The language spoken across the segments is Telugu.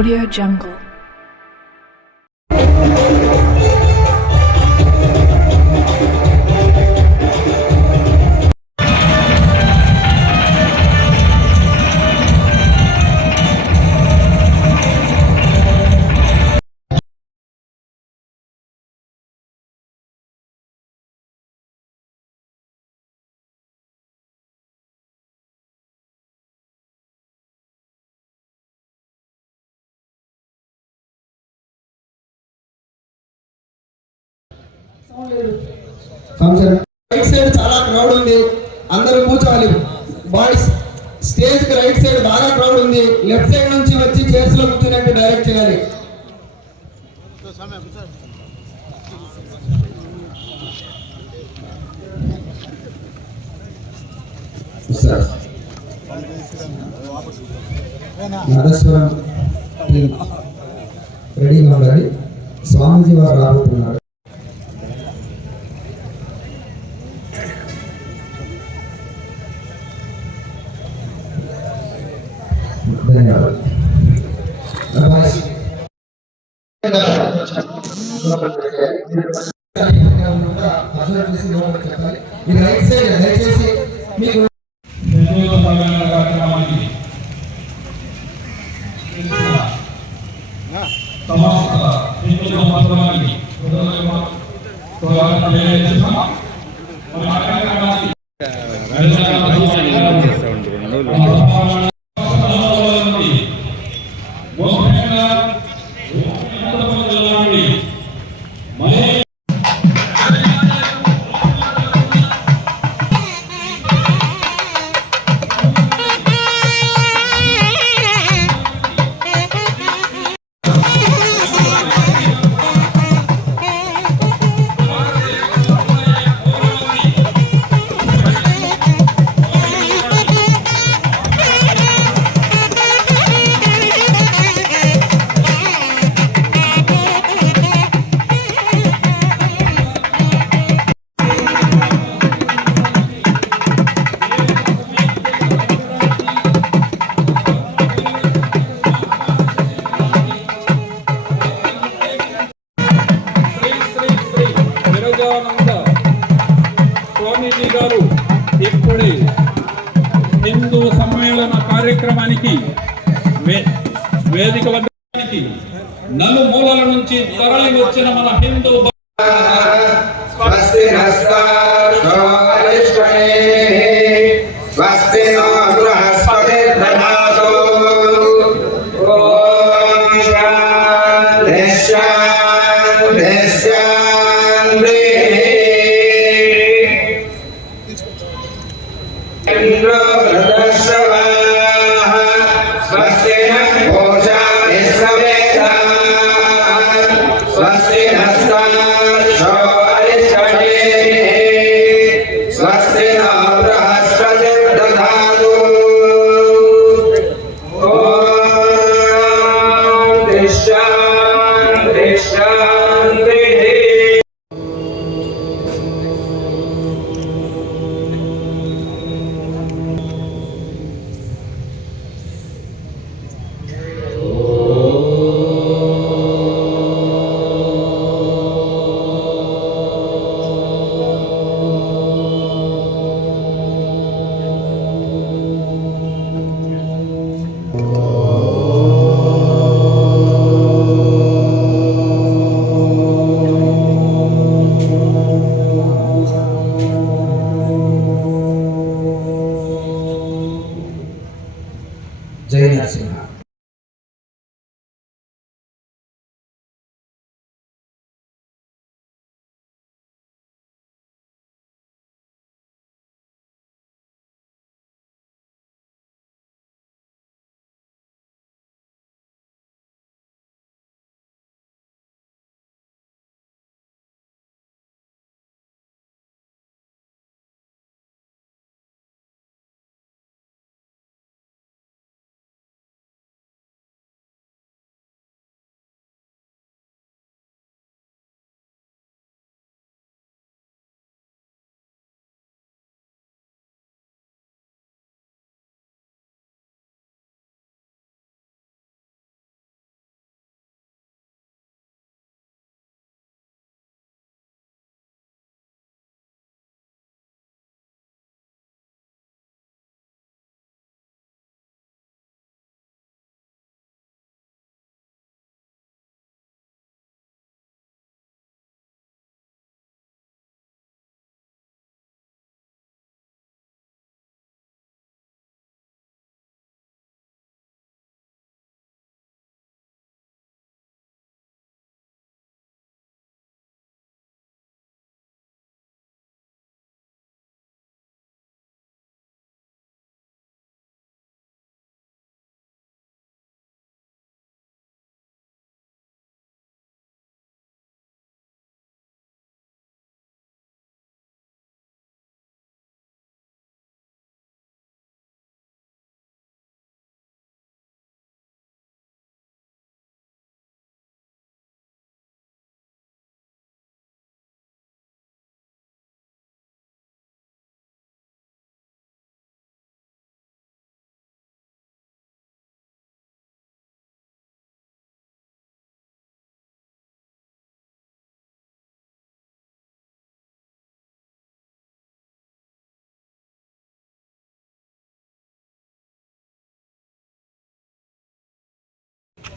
Audio Jungle. రైట్ సైడ్ చాలా క్రౌడ్ ఉంది, అందరూ కూర్చోవాలి. బాయ్స్ స్టేజ్ కి రైట్ సైడ్ బాగా క్రౌడ్ ఉంది, లెఫ్ట్ సైడ్ నుంచి వచ్చి చైర్స్ లో కూర్చున్నట్టు డైరెక్ట్ చేయాలి. రెడీగా ఉండాలి. స్వామీజీ వారు రాబోతున్నారు. ధన్యవాదాలు. రైట్ సైడ్ దయచేసి మీకు స్వామీజీ గారు ఇప్పుడే హిందూ సమ్మేళన కార్యక్రమానికి వేదిక వద్దకి నలుమూలల నుంచి తరలి వచ్చిన మన హిందూ జై నరసింహ.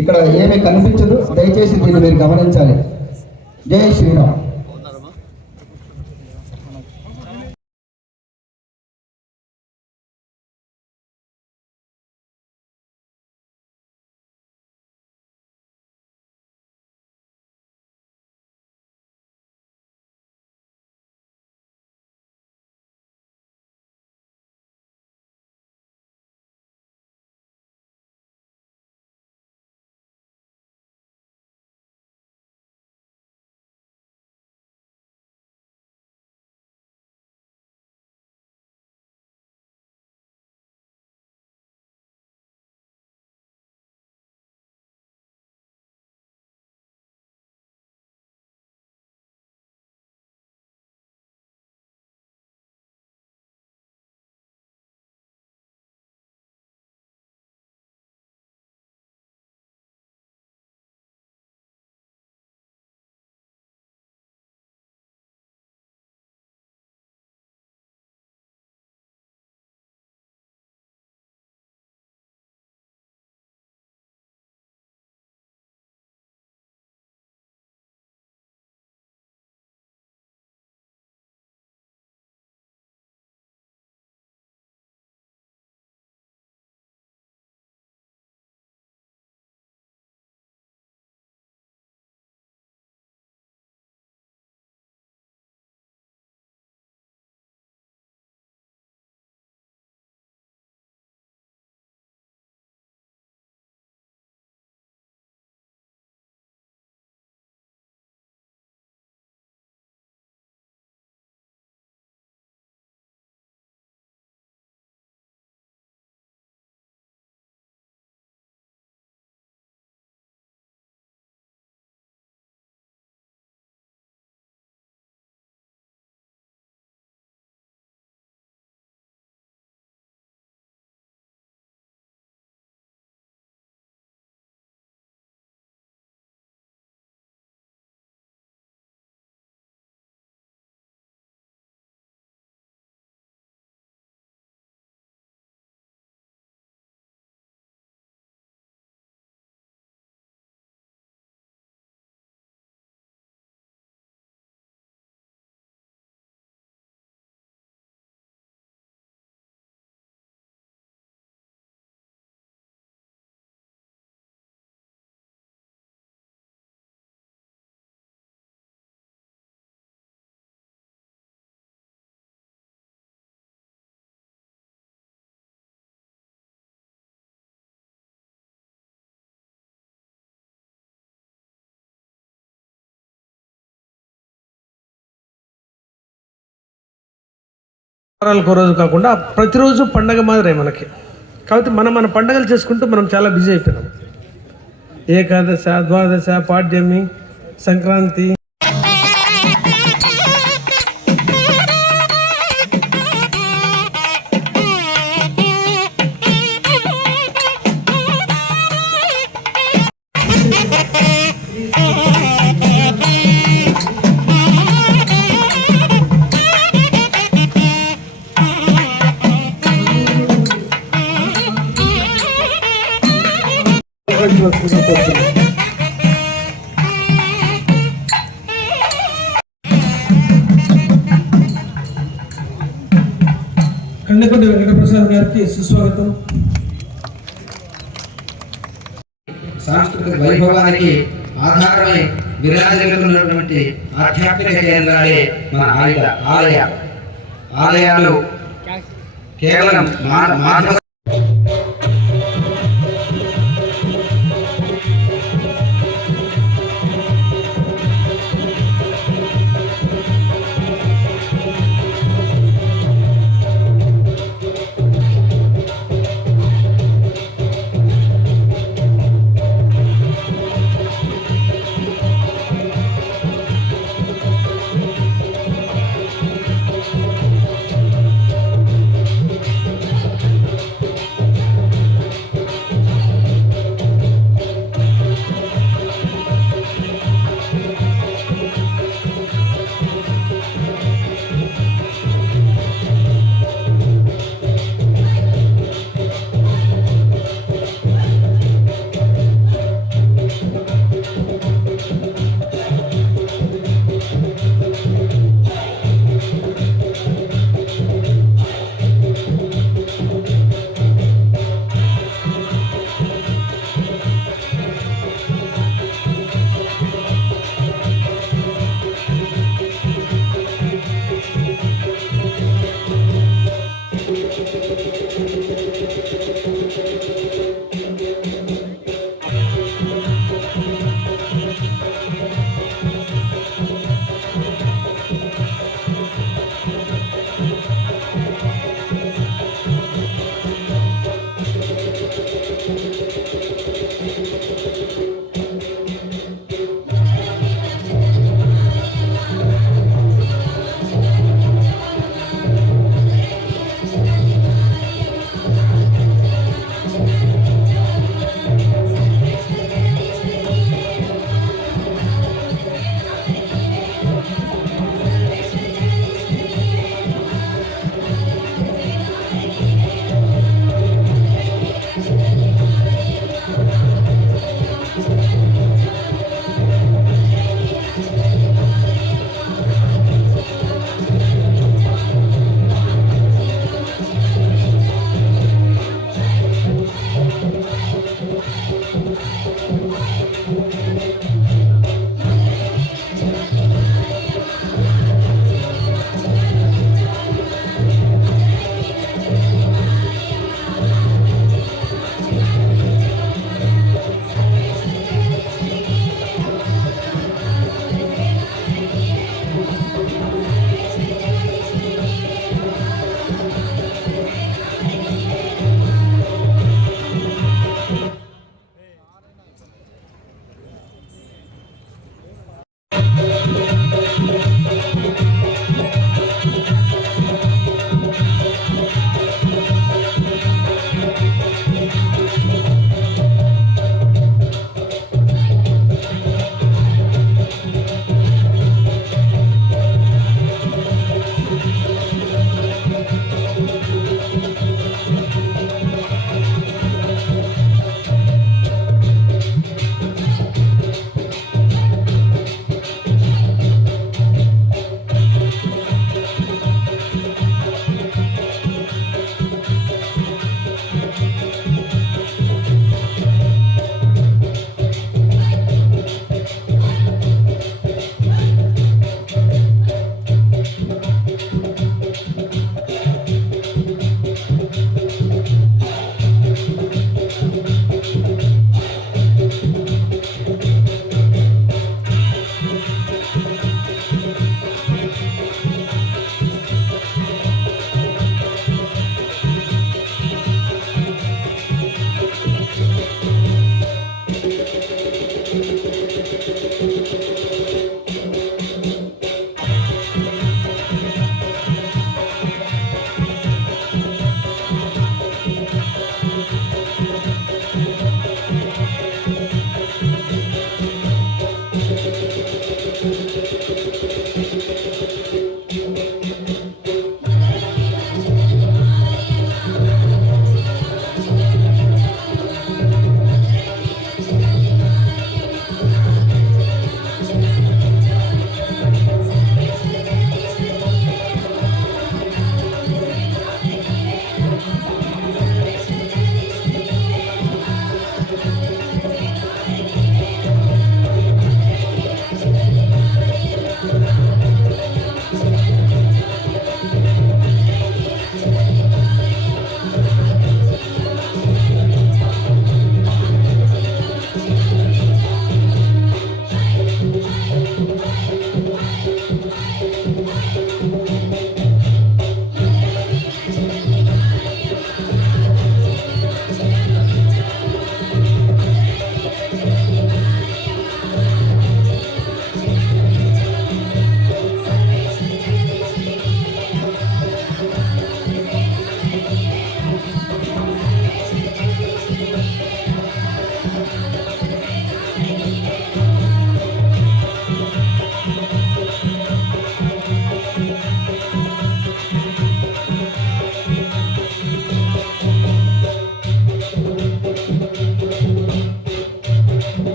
ఇక్కడ ఏమీ కనిపించదు, దయచేసి దీన్ని మీరు గమనించాలి. జై శ్రీరామ్. వారాలకు రోజు కాకుండా ప్రతిరోజు పండగ మాదిరే మనకి. కాబట్టి మన పండగలు చేసుకుంటూ మనం చాలా బిజీ అయిపోయినాం. ఏకాదశ, ద్వాదశ, పాడ్యమి, సంక్రాంతి, కండకొండ వెంకటప్రసాద్ గారికి సుస్వాగతం. సాంస్కృతిక వైభవానికి ఆధారమై విరాజిల్లుతున్నటువంటి ఆధ్యాత్మిక కేంద్రాలే మన ఆలయాలు కేవలం మానవ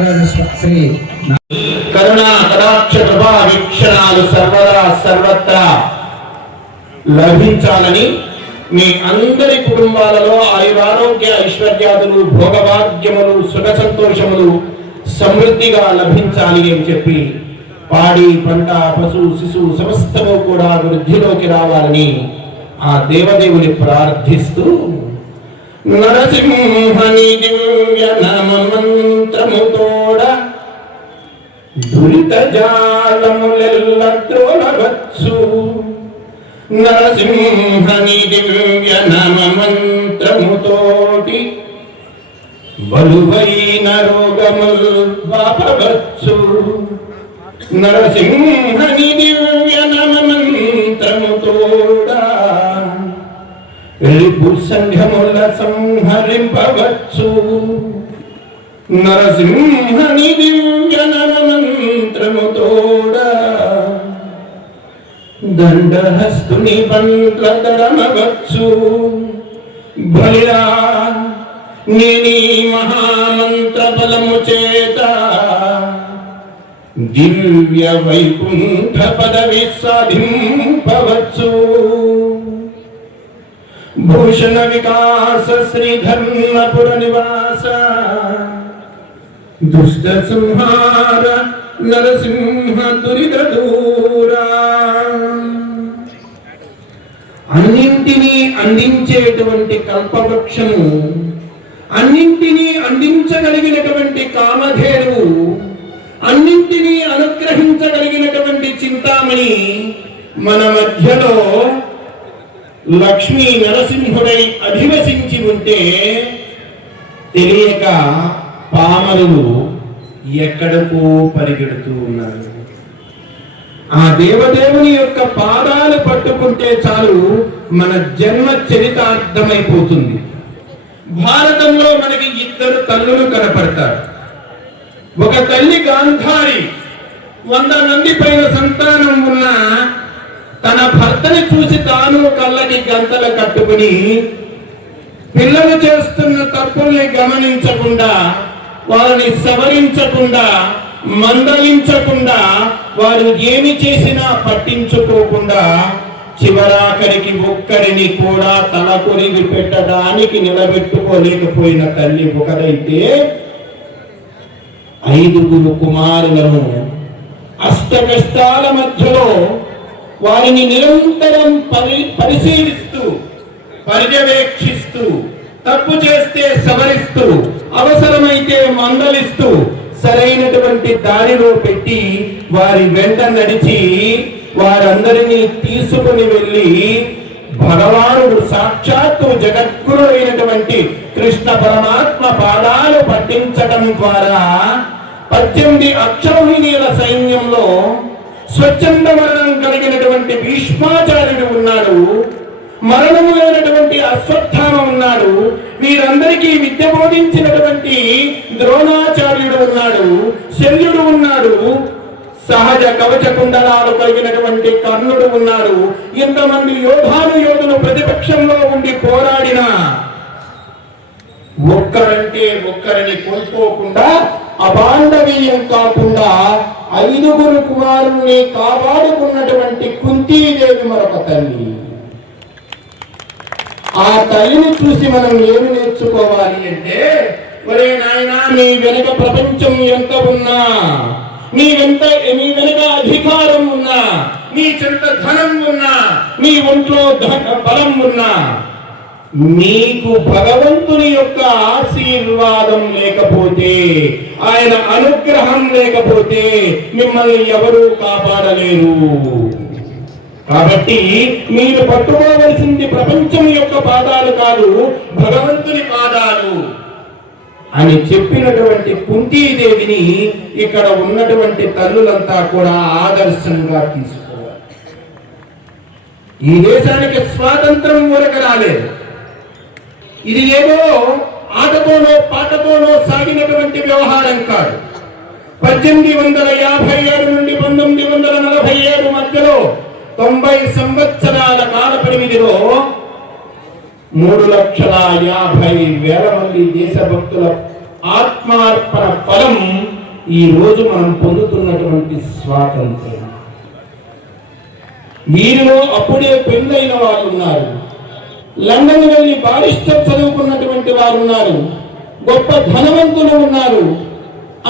నాగరాజు శ్రీ కరుణా కటాక్ష కృపా వీక్షణాలు సర్వదా సర్వత్రా లభించాలని, మీ అందరి కుటుంబాలలో ఆయురారోగ్య ఐశ్వర్యాదులు భోగభాగ్యములు సుఖ సంతోషములు సమృద్ధిగా లభించాలి అని చెప్పి పాడి పంట పశు శిశు సమస్తము కూడా వృద్ధిలోకి రావాలని ఆ దేవదేవుని ప్రార్థిస్తూ నరసింహని దివ్య నామమంత్రముతోడ దురిత జాలములెల్ల త్రోలవచ్చు. నరసింహని దివ్య నామమంత్రముతోటి బలువైన రోగములు బాపవచ్చు. నరసింహని దివ్య నామమంత్రముతోడా రిపు సంఘముల సంహరింపవచ్చు. నరసింహని దివ్య నామమంత్రముతోడా దండహస్తుని బండ్లదరమవచ్చు. బలిరా నేనీ మహామంత్ర బలము చేత దివ్య వైకుంఠ పదవి సాధింపవచ్చు. భూషణ వికాస శ్రీధర్మపుర నివాస దుష్ట సంహార నరసింహ దురిత దూరా. అన్నింటినీ అందించేటువంటి కల్పవృక్షము, అన్నింటినీ అందించగలిగినటువంటి కామధేనువు, అన్నింటినీ అనుగ్రహించగలిగినటువంటి చింతామణి మన మధ్యలో లక్ష్మీ నరసింహుడై అధివసించి ఉంటే తెలియక పామరులు ఎక్కడకు పరిగెడుతూ ఉన్నారు. ఆ దేవదేవుని యొక్క పాదాలు పట్టుకుంటే చాలు మన జన్మ చరితార్థమైపోతుంది. భారతంలో మనకి ఇద్దరు తల్లులు కనపడతారు. ఒక తల్లి గాంధారి 100 మంది పైన సంతానం ఉన్న తన భర్తని చూసి తాను కళ్ళకి గంతలు కట్టుకుని పిల్లలు చేస్తున్న తప్పుల్ని గమనించకుండా, వారిని సవరించకుండా, మందలించకుండా, వారు ఏమి చేసినా పట్టించుకోకుండా చివరాఖరికి ఒక్కరిని కూడా తల కొరిగి పెట్టడానికి నిలబెట్టుకోలేకపోయిన తల్లి ఒకరైతే 5 కుమారులను అష్ట కష్టాల మధ్యలో వారిని నిరంతరం పరిశీలిస్తూ, పర్యవేక్షిస్తూ, తప్పు చేస్తే సవరిస్తూ, అవసరమైతే మందలిస్తూ, సరైనటువంటి దారిలో పెట్టి వారి వెంట నడిచి వారందరినీ తీసుకుని వెళ్ళి భగవానుడు సాక్షాత్తు జగద్గురు అయినటువంటి కృష్ణ పరమాత్మ పాదాలు పట్టించడం ద్వారా 18 అక్షౌహిణీల సైన్యంలో స్వచ్ఛంద మరణం కలిగినటువంటి భీష్మాచార్యుడు ఉన్నాడు, మరణము లేనటువంటి అశ్వత్థామ ఉన్నాడు, వీరందరికీ విద్య బోధించినటువంటి ద్రోణాచార్యుడు ఉన్నాడు, శల్యుడు ఉన్నాడు, సహజ కవచ కుండలాలు కలిగినటువంటి కర్ణుడు ఉన్నాడు. ఇంతమంది యోధులు ప్రతిపక్షంలో ఉండి పోరాడిన ఒక్కరంటే ఒక్కరిని కోల్పోకుండా, అబాండవీయం కాకుండా 5 కుమారుల్ని కాపాడుకున్నటువంటి కుంతీదేవి మరొక తల్లి. ఆ తల్లిని చూసి మనం ఏమి నేర్చుకోవాలి అంటే, ఒరే నాయనా, నీ వెనుక ప్రపంచం ఎంత ఉన్నా, నీ వెనుక అధికారం ఉన్నా, నీ చెంత ధనం ఉన్నా, నీ ఒంట్లో బలం ఉన్నా, నీకు భగవంతుని యొక్క ఆశీర్వాదం లేకపోతే, ఆయన అనుగ్రహం లేకపోతే మిమ్మల్ని ఎవరూ కాపాడలేరు. కాబట్టి మీరు పట్టుకోవలసింది ప్రపంచం యొక్క పాదాలు కాదు, భగవంతుని పాదాలు అని చెప్పినటువంటి కుంతీదేవిని ఇక్కడ ఉన్నటువంటి తల్లులంతా కూడా ఆదర్శంగా తీసుకోవాలి. ఈ దేశానికి స్వాతంత్రం ఊరక రాలేదు. ఇది ఏదో ఆటతోనో పాటతోనో సాగినటువంటి వ్యవహారం కాదు. 1857 నుండి 1947 మధ్యలో 90 సంవత్సరాల కాల పరిమితిలో 3,50,000 మంది దేశభక్తుల ఆత్మార్పణ ఫలం ఈ రోజు మనం పొందుతున్నటువంటి స్వాతంత్ర్యం. వీరిలో అప్పుడే పెళ్ళైన వారు ఉన్నారు, లండన్ వెళ్ళి బారిస్టర్ చదువుకున్నటువంటి వారు ఉన్నారు, గొప్ప ధనవంతులు ఉన్నారు,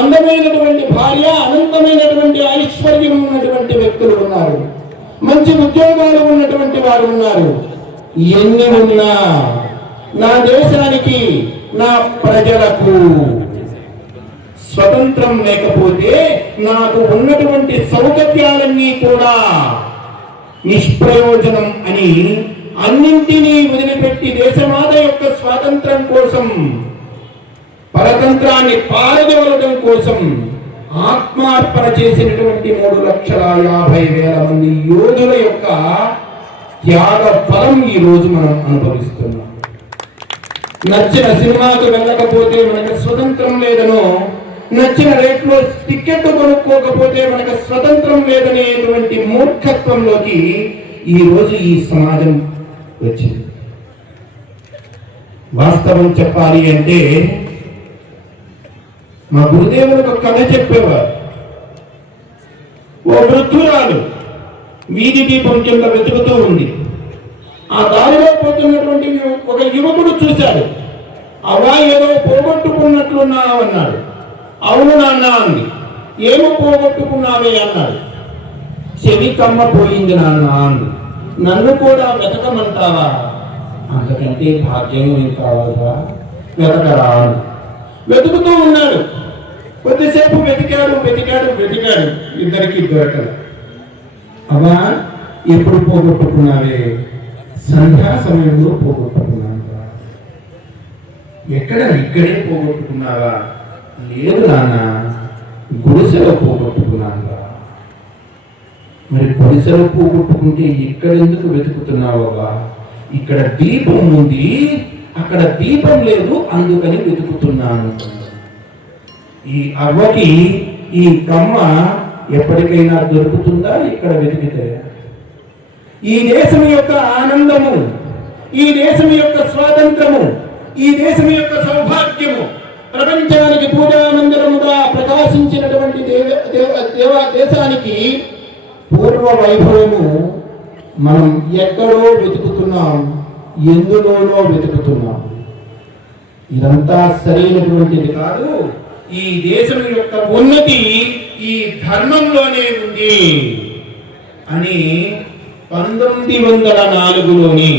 అందమైనటువంటి భార్య, అనంతమైనటువంటి ఐశ్వర్యం ఉన్నటువంటి వ్యక్తులు ఉన్నారు, మంచి ఉద్యోగాలు ఉన్నటువంటి వారు ఉన్నారు. ఎన్ని ఉన్నా నా దేశానికి, నా ప్రజలకు స్వతంత్రం లేకపోతే నాకు ఉన్నటువంటి సౌకర్యాలన్నీ కూడా నిష్ప్రయోజనం అని అన్నింటినీ వదిలిపెట్టి దేశమాత యొక్క స్వాతంత్రం కోసం, పరతంత్రాన్ని పారదోలడం కోసం ఆత్మార్పణ చేసినటువంటి 3,50,000 మంది యోధుల యొక్క త్యాగ ఫలం ఈ రోజు మనం అనుభవిస్తున్నాం. నచ్చిన సినిమాకు వెళ్ళకపోతే మనకు స్వతంత్రం లేదనో, నచ్చిన రేట్లో టికెట్ కొనుక్కోకపోతే మనకు స్వతంత్రం లేదనేటువంటి మూర్ఖత్వంలోకి ఈ రోజు ఈ సమాజం వచ్చింది. వాస్తవం చెప్పాలి అంటే మా గురుదేవులకు ఒక కథ చెప్పేవారు. ఓ వృద్ధురాలు వీధి దీపం కింద వెతుకుతూ ఉంది. ఆ దారిలో పోతున్నటువంటి ఒక యువకుడు చూశాడు. అవా ఏదో పోగొట్టుకున్నట్లున్నావు అన్నాడు. అవును నాన్న అంది. ఏమో పోగొట్టుకున్నావే అన్నాడు. చెవి కమ్మ పోయింది నాన్న అంది. నన్ను కూడా వెతకమంటావా? అంతకంటే భాగ్యం ఏం కావాలా, వెతకరా అని. వెతుకుతూ ఉన్నాడు. కొద్దిసేపు వెతికాడు, ఇద్దరికి దొరకదు. అమ్మా ఎప్పుడు పోగొట్టుకున్నావే? సంధ్యా సమయంలో పోగొట్టుకున్నాను. ఎక్కడ? ఇక్కడే పోగొట్టుకున్నావా? లేదు నాన్న, గుడిసెలో పోగొట్టుకున్నాను. మరి గుడిసెలో పోగొట్టుకుంటే ఇక్కడ ఎందుకు వెతుకుతున్నావా? ఇక్కడ దీపం ఉంది, అక్కడ దీపం లేదు, అందుకని వెతుకుతున్నాను. ఈ అవ్వకి ఈ కమ్మ ఎప్పటికైనా దొరుకుతుందా ఇక్కడ వెతికితే? ఈ దేశం యొక్క ఆనందము, ఈ దేశం యొక్క స్వాతంత్రము, ఈ దేశం యొక్క సౌభాగ్యము ప్రపంచానికి పూజా మందిరముగా ప్రకాశించినటువంటి దేశానికి పూర్వ వైభవము మనం ఎక్కడో వెతుకుతున్నాం, ఎందులోనో వెతుకుతున్నాం. ఇదంతా సరైనటువంటిది కాదు. ఈ దేశం యొక్క ఉన్నతి ఈ ధర్మంలోనే ఉంది అని 1904లోని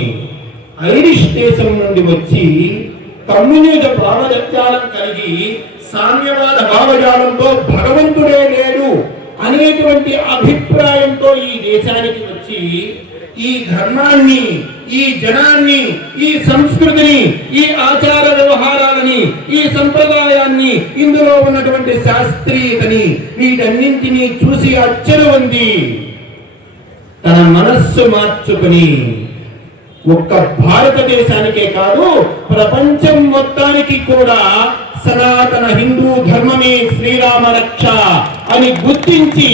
ఐరిష్ దేశం నుండి వచ్చి కమ్యూనిజ భావజాలం కలిగి సామ్యవాద భావజాలంతో భగవంతుడే లేడు అనేటువంటి అభిప్రాయంతో ఈ దేశానికి వచ్చి ఈ ధర్మాన్ని, ఈ జనాన్ని, ఈ సంస్కృతిని, ఈ ఆచార వ్యవహారాలని, ఈ సంప్రదాయాన్ని, ఇందులో ఉన్నటువంటి శాస్త్రీయతని, వీటన్నింటినీ చూసి అచ్చరు ఉంది తన మనస్సు మార్చుకుని ఒక్క భారతదేశానికే కాదు ప్రపంచం మొత్తానికి కూడా సనాతన హిందూ ధర్మమే శ్రీరామ రక్ష అని గుర్తించి,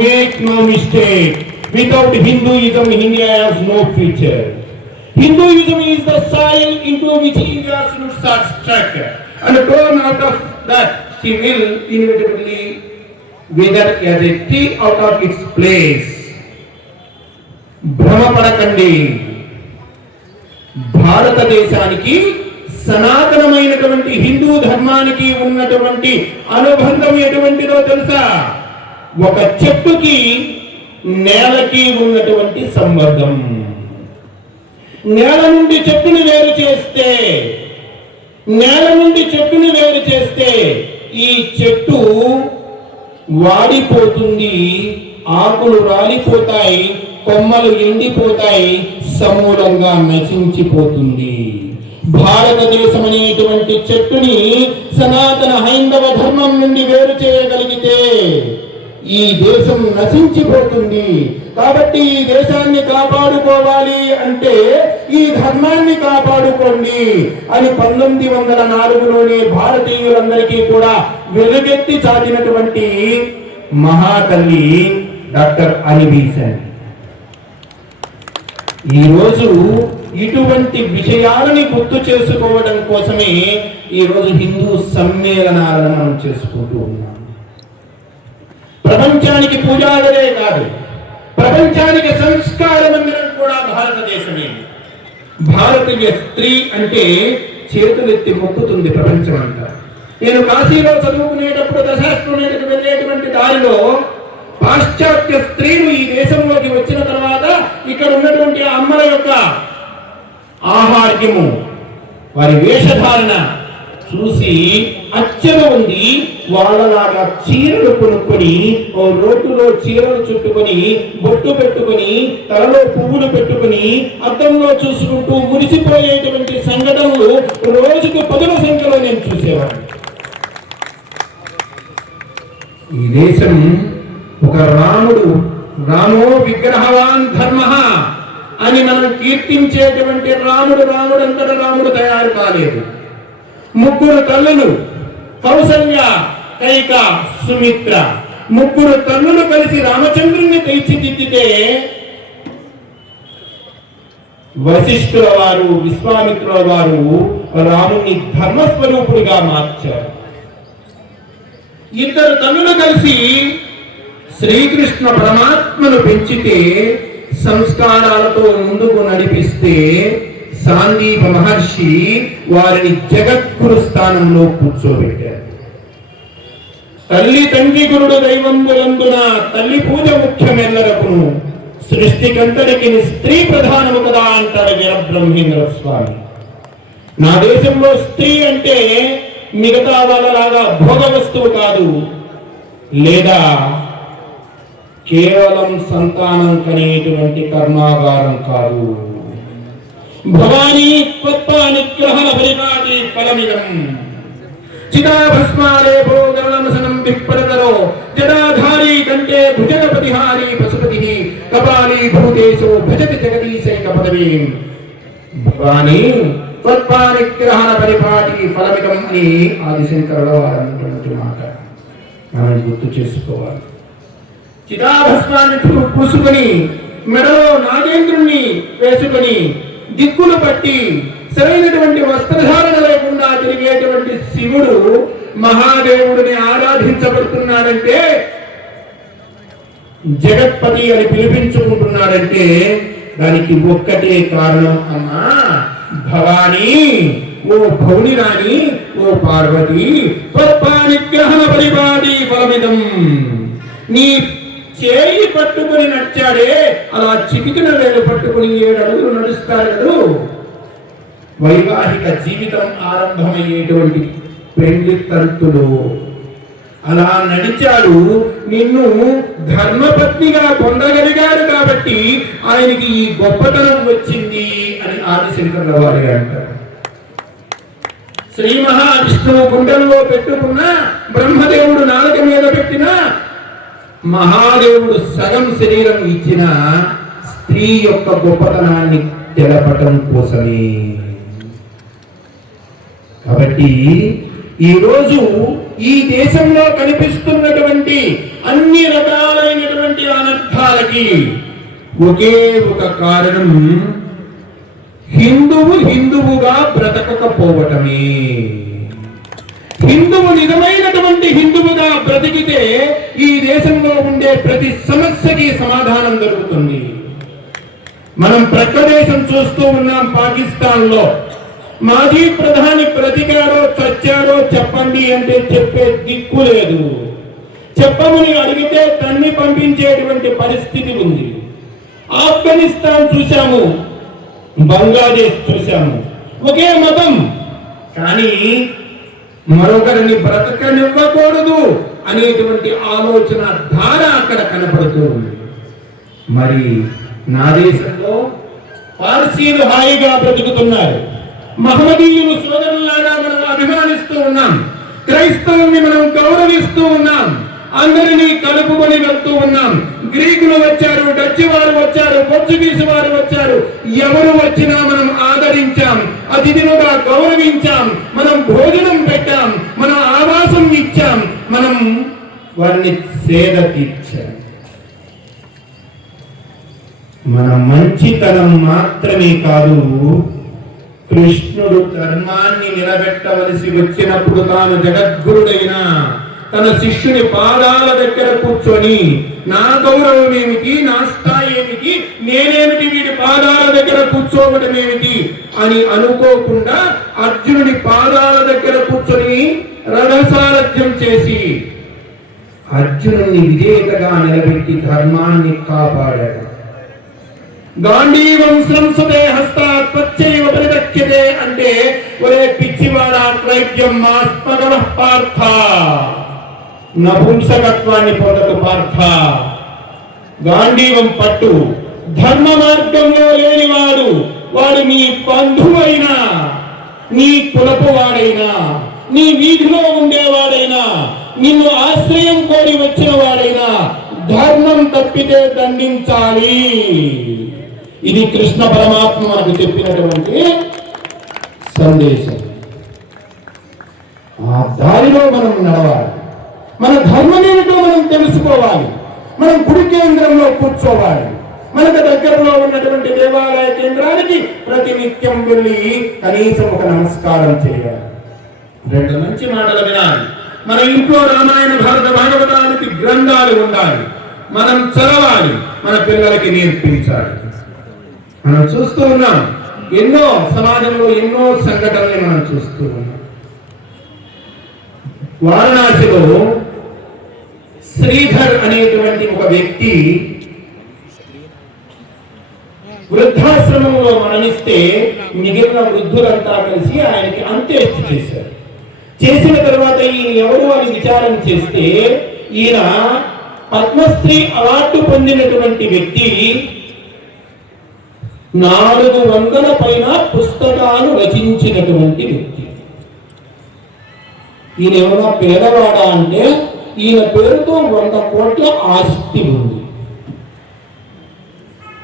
make no mistake, without Hinduism, India has no future. Hinduism is the soil into which India's roots are struck, and torn out of that she will inevitably wither as a tree out of its place. భ్రమపడకండి. భారతదేశానికి సనాతనమైనటువంటి హిందూ ధర్మానికి ఉన్నటువంటి అనుబంధం ఎటువంటిదో తెలుసా? ఒక చెట్టుకి నేలకి ఉన్నటువంటి సంబంధం. నేల నుండి చెట్టుని వేరు చేస్తే ఈ చెట్టు వాడిపోతుంది, ఆకులు రాలిపోతాయి, కొమ్మలు ఎండిపోతాయి, సమూలంగా నశించిపోతుంది. భారతదేశం అనేటువంటి చెట్టుని సనాతన హైందవ ధర్మం నుండి వేరు చేయగలిగితే ఈ దేశం నశించిపోతుంది. కాబట్టి ఈ దేశాన్ని కాపాడుకోవాలి అంటే ఈ ధర్మాన్ని కాపాడుకోండి అని 1904లోనే భారతీయులందరికీ కూడా వెలుగెత్తి చాటినటువంటి మహాతల్లి డాక్టర్ అనిబీసెంట్. ఈరోజు ఇటువంటి విషయాలని గుర్తు చేసుకోవడం కోసమే ఈరోజు హిందూ సమ్మేళనాలను మనం చేసుకుంటూ ఉన్నాం. ప్రపంచానికి పూజాగరే కాదు, ప్రపంచానికి సంస్కార మందిరం కూడా భారతదేశమే. భారతీయ స్త్రీ అంటే చేతులెత్తి మొక్కుతుంది ప్రపంచం అంతా. నేను కాశీలో చదువుకునేటప్పుడు దశాశ్వమేధకు వెళ్ళేటువంటి దారిలో పాశ్చాత్య స్త్రీలు ఈ దేశంలోకి వచ్చిన తర్వాత ఇక్కడ ఉన్నటువంటి అమ్మల యొక్క ఆహార్యము, వారి వేషధారణ చూసి అచ్చగా ఉంది. వాళ్ళలాగా చీరలు కొనుక్కొని ఓ రోడ్డులో చీరలు చుట్టుకొని బొట్టు పెట్టుకొని తలలో పువ్వులు పెట్టుకొని అద్దంలో చూసుకుంటూ మురిసిపోయేటువంటి సంఘటనలు రోజుకు 10ల సంఖ్యలో నేను చూసేవాడిని. ఈ దేశం ఒక రామో విగ్రహవాన్ ధర్మ అని మనం కీర్తించేటువంటి రాముడు అంతట రాముడు తయారు కాలేదు. 3 తల్లులు కౌసల్య, కైక, సుమిత్ర, 3 తల్లులు కలిసి రామచంద్రుణ్ణి తీర్చిదిద్దితే వశిష్ఠుల వారు, విశ్వామిత్రుల వారు రాముని ధర్మస్వరూపుడిగా మార్చారు. 2 తల్లులు కలిసి శ్రీకృష్ణ పరమాత్మను పెంచితే, సంస్కారాలతో ముందుకు నడిపిస్తే సాందీప మహర్షి వారిని జగద్గురు స్థానంలో కూర్చోబెట్టారు. తల్లి తండ్రి గురుడు దైవంబులందున తల్లి పూజ ముఖ్యమెల్లరకును, సృష్టికంతటికి స్త్రీ ప్రధానము కదా అంటారు వీరబ్రహ్మేంద్ర స్వామి. నా దేశంలో స్త్రీ అంటే మిగతా వాళ్ళలాగా భోగ వస్తువు కాదు, లేదా కేవలం సంతానం కనేటువంటి కర్మాగారం కాదు. భవానీ త్వత్పానిగ్రహణ పరిపాటి ఫలమిదం చిదాభస్మాలేపో గరుడమసనం విప్పరతరో జడాధారీ కంటే భుజగపతిహారీ పశుపతి కపాలీ భూతేశో భజతి జగదీశైక పదవీం. భవానీ త్వత్పానిగ్రహణ పరిపాటి ఫలమిదం అని ఆదిశంకరుడు వారన్నటువంటి మాట మనం గుర్తు చేసుకోవాలి. చిదాభస్మాన్ని పూసుకొని మెడలో నాగేంద్రుణ్ణి వేసుకొని దిక్కులు పట్టి సరైనటువంటి వస్త్రధారణ లేకుండా తిరిగేటువంటి శివుడు మహాదేవుడిని ఆరాధించబడుతున్నాడంటే, జగత్పతి అని పిలిపించుకుంటున్నాడంటే దానికి ఒక్కటే కారణం అమ్మా. భవానీ, ఓ భౌని రాణి, ఓ పార్వతి, త్వత్పానిగ్రహణ పరిపాటి ఫలమిదం. నీ చేయి పట్టుకుని నడిచాడే, అలా చిటికిన వేలు పట్టుకుని 7 అడుగులు నడుస్తారు. వైవాహిక జీవితం ఆరంభమయ్యేటువంటి పెళ్లి తంతులు అలా నడిచాడు. నిన్ను ధర్మపత్నిగా పొందగలిగాడు కాబట్టి ఆయనకి ఈ గొప్పతనం వచ్చింది అని ఆదిశంకరుల వారి అంటారు. శ్రీ మహావిష్ణువు గుండెల్లో పెట్టుకున్న, బ్రహ్మదేవుడు నాలుక మీద పెట్టిన, మహాదేవుడు సగం శరీరం ఇచ్చిన స్త్రీ యొక్క గొప్పతనాన్ని తెలపటం కోసమే. కాబట్టి ఈరోజు ఈ దేశంలో కనిపిస్తున్నటువంటి అన్ని రకాలైనటువంటి అనర్థాలకి ఒకే ఒక కారణం, హిందువుగా బ్రతకకపోవటమే. హిందువు నిజమైనటువంటి హిందువుగా బ్రతికితే ఈ దేశంలో ఉండే ప్రతి సమస్యకి సమాధానం దొరుకుతుంది. మనం ప్రక్క దేశం చూస్తూ ఉన్నాం. పాకిస్తాన్ లో మాజీ ప్రధాని బ్రతికాడో చచ్చాడో చెప్పండి అంటే చెప్పే దిక్కు లేదు. చెప్పమని అడిగితే తన్ని పంపించేటువంటి పరిస్థితి ఉంది. ఆఫ్ఘనిస్తాన్ చూశాము, బంగ్లాదేశ్ చూశాము. ఒకే మతం, కానీ మరొకరిని బ్రతకనివ్వకూడదు అనేటువంటి ఆలోచన ధార అక్కడ కనపడుతూ ఉంది. మరి నా దేశంలో పార్సీలు హాయిగా బ్రతుకుతున్నారు. మహమ్మదీయులు సోదరులాగా మనం అభిమానిస్తూ ఉన్నాం. క్రైస్తవుల్ని మనం గౌరవిస్తూ ఉన్నాం. అందరినీ కలుపుకొని వెళ్తూ ఉన్నాం. గ్రీకులు వచ్చారు, డచ్ వారు వచ్చారు, పోర్చుగీసు వారు వచ్చారు. ఎవరు వచ్చినా మనం ఆదరించాం, అతిథులుగా గౌరవించాం, మనం భోజనం పెట్టాం, మనం ఆవాసం ఇచ్చాం, మనం వారిని సేద తీర్చాం. మన మంచితనం మాత్రమే కాదు, కృష్ణుడు ధర్మాన్ని నిలబెట్టవలసి వచ్చినప్పుడు తాను జగద్గురుడైన తన శిష్యుని పాదాల దగ్గర కూర్చొని నా గౌరవం ఏమిటి, నా స్థాయి ఏమిటి, నేనేమిటి వీడి పాదాల దగ్గర కూర్చోవడం ఏమిటి అని అనుకోకుండా అర్జునుడి పాదాల దగ్గర కూర్చొని రథసారథ్యం చేసి అర్జునుడిని విజేతగా నిలబెట్టి ధర్మాన్ని కాపాడాడు. గాంధీవం సంసదే హస్తాత్ పచ్చైవ పరిదక్ష్యతే అంటే ఒరే పిచ్చివాడా క్లైవ్యం మాస్మగః పార్థ, నపుంసకత్వాన్ని పొందకు పార్థ. గాంధీవం పట్టు, ధర్మ మార్గంలో లేనివాడు వాడు నీ బంధువైనా, నీ కులపు వాడైనా, నీ వీధిలో ఉండేవాడైనా, నిన్ను ఆశ్రయం కోరి వచ్చిన వాడైనా ధర్మం తప్పితే దండించాలి. ఇది కృష్ణ పరమాత్మ మనకు చెప్పినటువంటి సందేశం. ఆ దారిలో మనం నడవాలి. మన ధర్మం ఏమిటో మనం తెలుసుకోవాలి. మనం గుడి కేంద్రంలో కూర్చోవాలి. మనకు దగ్గరలో ఉన్నటువంటి దేవాలయ కేంద్రానికి ప్రతినిత్యం వెళ్ళి కనీసం ఒక నమస్కారం చేయాలి. రెండు మంచి మాటలు వినాలి. మన ఇంట్లో రామాయణ భారత భాగవతానికి గ్రంథాలు ఉండాలి. మనం చదవాలి, మన పిల్లలకి నేర్పించాలి. మనం చూస్తూ ఉన్నాం ఎన్నో సమాజంలో ఎన్నో సంఘటనలు మనం చూస్తూ ఉన్నాం. వారణాసిలో శ్రీధర్ అనేటువంటి ఒక వ్యక్తి వృద్ధాశ్రమంలో మరణిస్తే మిగిలిన వృద్ధులంతా కలిసి ఆయనకి అంత్యేష్టి చేశారు. చేసిన తర్వాత ఈయన ఎవరు అని విచారం చేస్తే ఈయన పద్మశ్రీ అవార్డు పొందినటువంటి వ్యక్తి, 400 పైన పుస్తకాలు రచించినటువంటి వ్యక్తి. ఈయన ఏమన్నా పేదవాడా అంటే ఈయన పేరుతో 100 కోట్ల ఆస్తి ఉంది.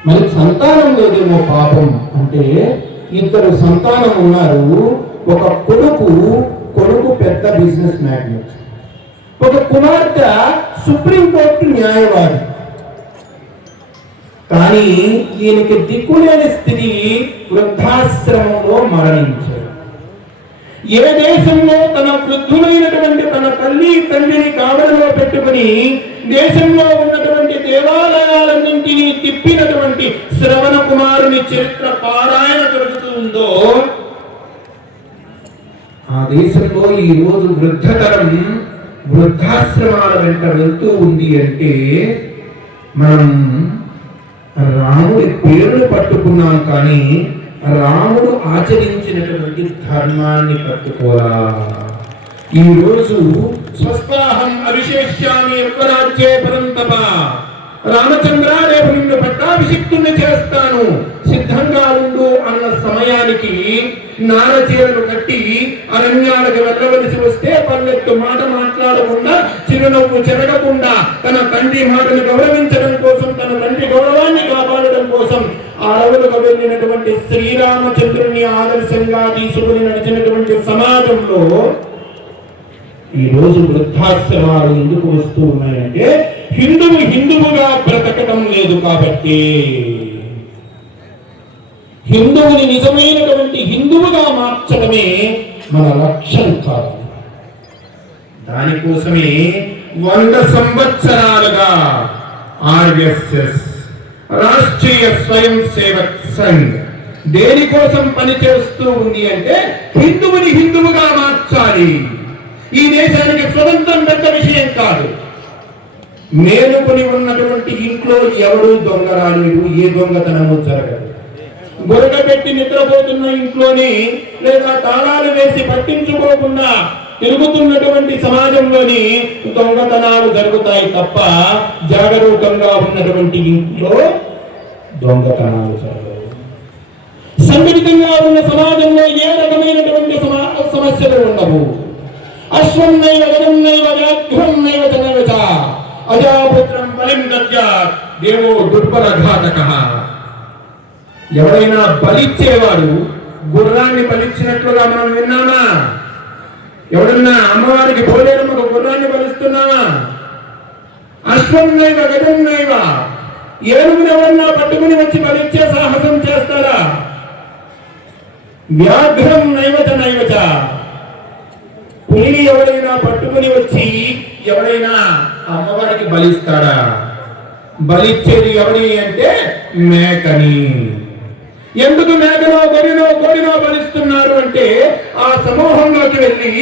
మరి సంతానం లేదేమో పాపం అంటే 2 సంతానం ఉన్నారు. ఒక కొడుకు పెద్ద బిజినెస్ మ్యాగ్నెట్, ఒక కుమార్తె సుప్రీంకోర్టు న్యాయవాది. కానీ ఈయనకి దిక్కులేని స్థితి, వృద్ధాశ్రమంలో మరణించారు. ఏ దేశంలో తన వృద్ధులైనటువంటి తన తండ్రిని కావడలో పెట్టుకుని దేశంలో ఉన్నటువంటి దేవాలయాలన్నింటినీ తిప్పినటువంటి శ్రవణ కుమారుని చరిత్ర పారాయణ జరుగుతూ ఉందో ఆ దేశంలో ఈ రోజు వృద్ధతరం వృద్ధాశ్రమాల వెంట వెళ్తూ ఉంది అంటే మనం రాముడి పేరును పట్టుకున్నాం కానీ రాముడు ఆచరించినటువంటి ధర్మాన్ని పట్టుకోరా. ఈ రోజు స్వస్థాహం అవిశేష్యామి యజ్ఞరాజ్యే పరంతప, రామచంద్ర రేపు నిన్ను పట్టాభిషిక్తుని చేస్తాను, సిద్ధంగా ఉండు అన్న సమయానికి నారచీరను కట్టి అరణ్యాలకు వెళ్ళవలసి వస్తే పల్లెత్తు మాట మాట్లాడకుండా, చిరునవ్వు చెరగకుండా తన తండ్రి మాటను గౌరవించడం కోసం, తన తండ్రి గౌరవాన్ని కాపాడడం కోసం అడవులకు వెళ్ళినటువంటి శ్రీరామచంద్రుని ఆదర్శంగా తీసుకుని నడిచినటువంటి సమాజంలో ఈ రోజు వృద్ధాశ్రమాలు ఎందుకు వస్తూ ఉన్నాయంటే హిందువుగా బ్రతకడం లేదు కాబట్టి. హిందువుని నిజమైనటువంటి హిందువుగా మార్చడమే మన లక్ష్యం కాదు. దానికోసమే 100 సంవత్సరాలుగా ఆర్ఎస్ఎస్ రాష్ట్రీయ స్వయం సేవక్ సంఘ్ దేనికోసం పనిచేస్తూ ఉంది అంటే హిందువుని హిందువుగా మార్చాలి. ఈ దేశానికి స్వతంత్రం పెద్ద విషయం కాదు. మేలుకొని ఉన్నటువంటి ఇంట్లో ఎవరు దొంగ రాలేడు, ఏ దొంగతనము జరగదు. గొరగ పెట్టి నిద్రపోతున్న ఇంట్లోని లేదా తాళాలు వేసి పట్టించుకోకుండా తిరుగుతున్నటువంటి సమాజంలోని దొంగతనాలు జరుగుతాయి తప్ప జాగరూకంగా ఉన్నటువంటి ఇంట్లో దొంగతనాలు జరగవు. సంఘటితంగా ఉన్న సమాజంలో ఏ రకమైనటువంటి సమస్యలు ఉండవు. అశ్వం నైవ గజం నైవ వ్యాఘ్రం నైవ జనైవ చ అజాపుత్రం బలిం దద్యాత్ దేవో దుర్బల ఘాతకః. ఎవరైనా బలిచ్చేవాడు గుర్రాన్ని బలిచ్చినట్లుగా మనం విన్నామా? ఎవడన్నా అమ్మవారికి పోలేరమ్మ ఒక గుర్రాన్ని బలిస్తున్నామా? అశ్వం నైవ గజం నైవ, ఏనుగుని ఎవరన్నా పట్టుకుని వచ్చి బలిచ్చే సాహసం చేస్తారా? వ్యాఘ్రం నైవచ నైవచ, పులిని ఎవరైనా పట్టుకుని వచ్చి ఎవరైనా అమ్మవారికి బలిస్తాడా? బలిచ్చేది ఎవరి అంటే మేకని. ఎందుకు మేకనో గొడినో బలిస్తున్నారు అంటే ఆ సమూహంలోకి వెళ్ళి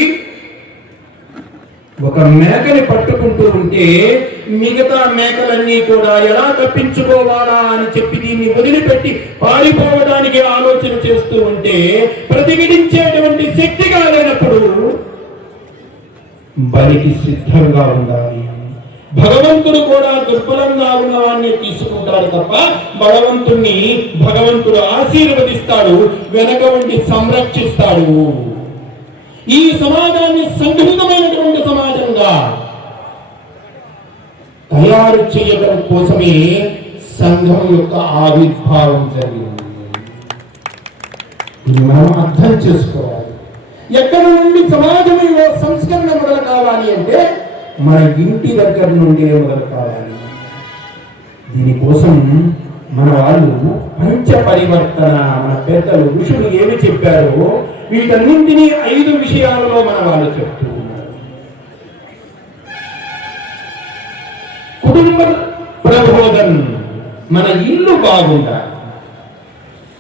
ఒక మేకని పట్టుకుంటూ ఉంటే మిగతా మేకలన్నీ కూడా ఎలా తప్పించుకోవాలా అని చెప్పి దీన్ని వదిలిపెట్టి పారిపోవడానికి ఆలోచన చేస్తూ ఉంటే ప్రతిఘటించేటువంటి శక్తిగా లేనప్పుడు బలికి సిద్ధంగా ఉండాలి. భగవంతుడు కూడా దుర్బలంగా ఉన్నవాన్ని తీసుకుంటాడు తప్ప భగవంతుడు ఆశీర్వదిస్తాడు, వెనక ఉండి సంరక్షిస్తాడు. ఈ సమాజాన్ని సంఘటితమైనటువంటి సమాజంగా తయారు చేయడం కోసమే సంఘం యొక్క ఆవిర్భావం జరిగింది. ఇది మనం అర్థం చేసుకోవాలి. ఎక్కడ నుండి సమాజంలో సంస్కరణ మొదలు కావాలి అంటే మన ఇంటి దగ్గర నుండే మొదలు కావాలి. దీనికోసం మన వాళ్ళు పంచ పరివర్తన, మన పెద్దలు ఋషులు ఏమి చెప్పారో వీటన్నింటినీ 5 విషయాలలో మన వాళ్ళు చెప్తూ ఉన్నారు. కుటుంబ ప్రబోధన్, మన ఇల్లు బాగుండాలి.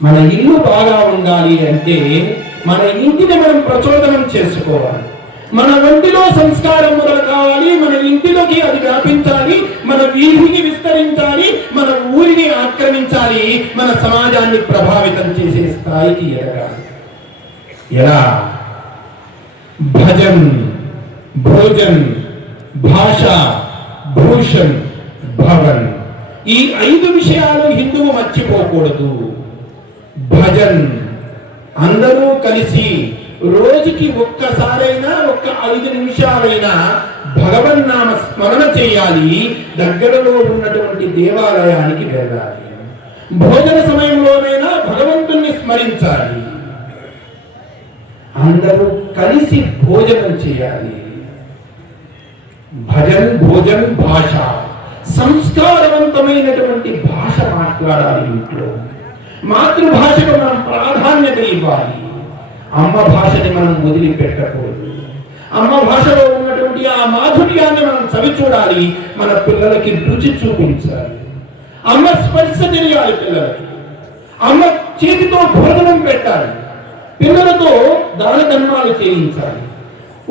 మన ఇల్లు బాగా ఉండాలి అంటే మన ఇంటిని మనం ప్రచోదనం చేసుకోవాలి. మన ఒంటిలో సంస్కారం మొదలు కావాలి. మన ఇంటిలోకి అది వ్యాపించాలి, మన వీధిని విస్తరించాలి, మన ఊరిని ఆక్రమించాలి, మన సమాజాన్ని ప్రభావితం చేసే స్థాయికి ఎదగాలి. ఎలా? భజన్, భోజన్, భాష, భూషణ్, భవన్, ఈ 5 విషయాలు హిందువు మర్చిపోకూడదు. భజన్, అందరూ కలిసి రోజుకి ఒక్కసారైనా 5 నిమిషాలైనా భగవన్నామ స్మరణ చేయాలి. దగ్గరలో ఉన్నటువంటి దేవాలయానికి వెళ్ళాలి. భోజన సమయంలోనైనా భగవంతుణ్ణి స్మరించాలి. అందరూ కలిసి భోజనం చేయాలి. భజన్, భోజన్, భాష, సంస్కారవంతమైనటువంటి భాష మాట్లాడాలి. ఇంట్లో మాతృభాషకు మనం ప్రాధాన్యత ఇవ్వాలి. అమ్మ భాషని మనం వదిలిపెట్టకూడదు. అమ్మ భాషలో ఉన్నటువంటి ఆ మాధుర్యాన్ని మనం చవి చూడాలి. మన పిల్లలకి రుచి చూపించాలి. అమ్మ స్పర్శ తెలియాలి పిల్లలకి. అమ్మ చేతితో భోజనం పెట్టాలి. పిల్లలతో దాన ధర్మాలు చేయించాలి.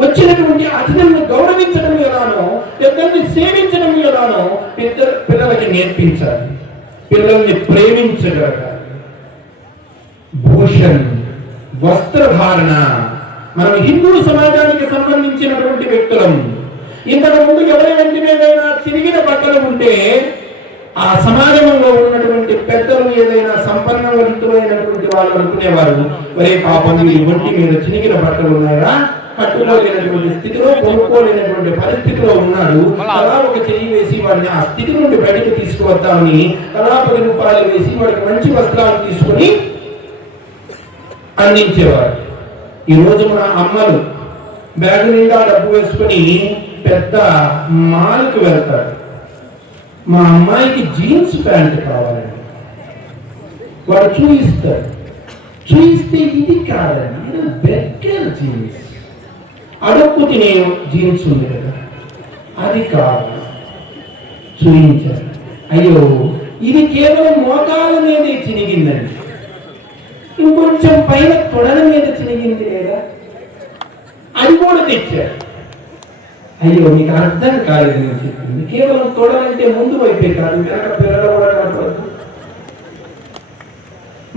వచ్చినటువంటి అతిథులను గౌరవించడం ఎలానో, పెద్దల్ని సేవించడం ఎలానో పిల్లలకి నేర్పించాలి. పిల్లల్ని ప్రేమించగలగాలి. భూషణ్, వస్త్రధారణ, మనం హిందూ సమాజానికి సంబంధించినటువంటి వ్యక్తులం. ఇంతకు ముందు ఎవరి వంటి మీదైనా చిరిగిన బట్టలు ఉంటే ఆ సమాజంలో ఉన్నటువంటి పెద్దలు ఏదైనా సంపన్నవంతులైనటువంటి వాళ్ళు అనుకునేవారు, ఒరే పాపం ఈ ఒంటి మీద చిరిగిన బట్టలు ఉన్నాయా, కట్టుకోలేనటువంటి స్థితిలో, కొనుక్కోలేనటువంటి పరిస్థితిలో ఉన్నాడు, అలా ఒక చెయ్యి వేసి వాడిని ఆ స్థితి నుండి బయటకు తీసుకువద్దామని అలా 10 రూపాయలు వేసి వాడికి మంచి వస్త్రాలు తీసుకొని అందించేవారు. ఈరోజు మన అమ్మలు బ్యాగ్ నిండా డబ్బు వేసుకొని పెద్ద మాల్కి వెళ్తారు. మా అమ్మాయికి జీన్స్ ప్యాంట్ కావాలండి, వాడు చూయిస్తారు. చూయిస్తే ఇది కాదండి, బెక్కర్ జీన్స్, అడుక్కు తినే జీన్స్ ఉంది కదా, అది కాదు, చూయించారు. అయ్యో ఇది కేవలం మోకాల మీదే చినిగిందండి, ఇంకొంచెం పైన తొడల మీద చినిగింది లేదా, అది కూడా తెచ్చారు. అయ్యో మీకు అర్థం కాలేదు నేను చెప్పింది, కేవలం తొడలంటే ముందు వైపే కాదు, వెనక పిల్లలు కూడా కనపడదు.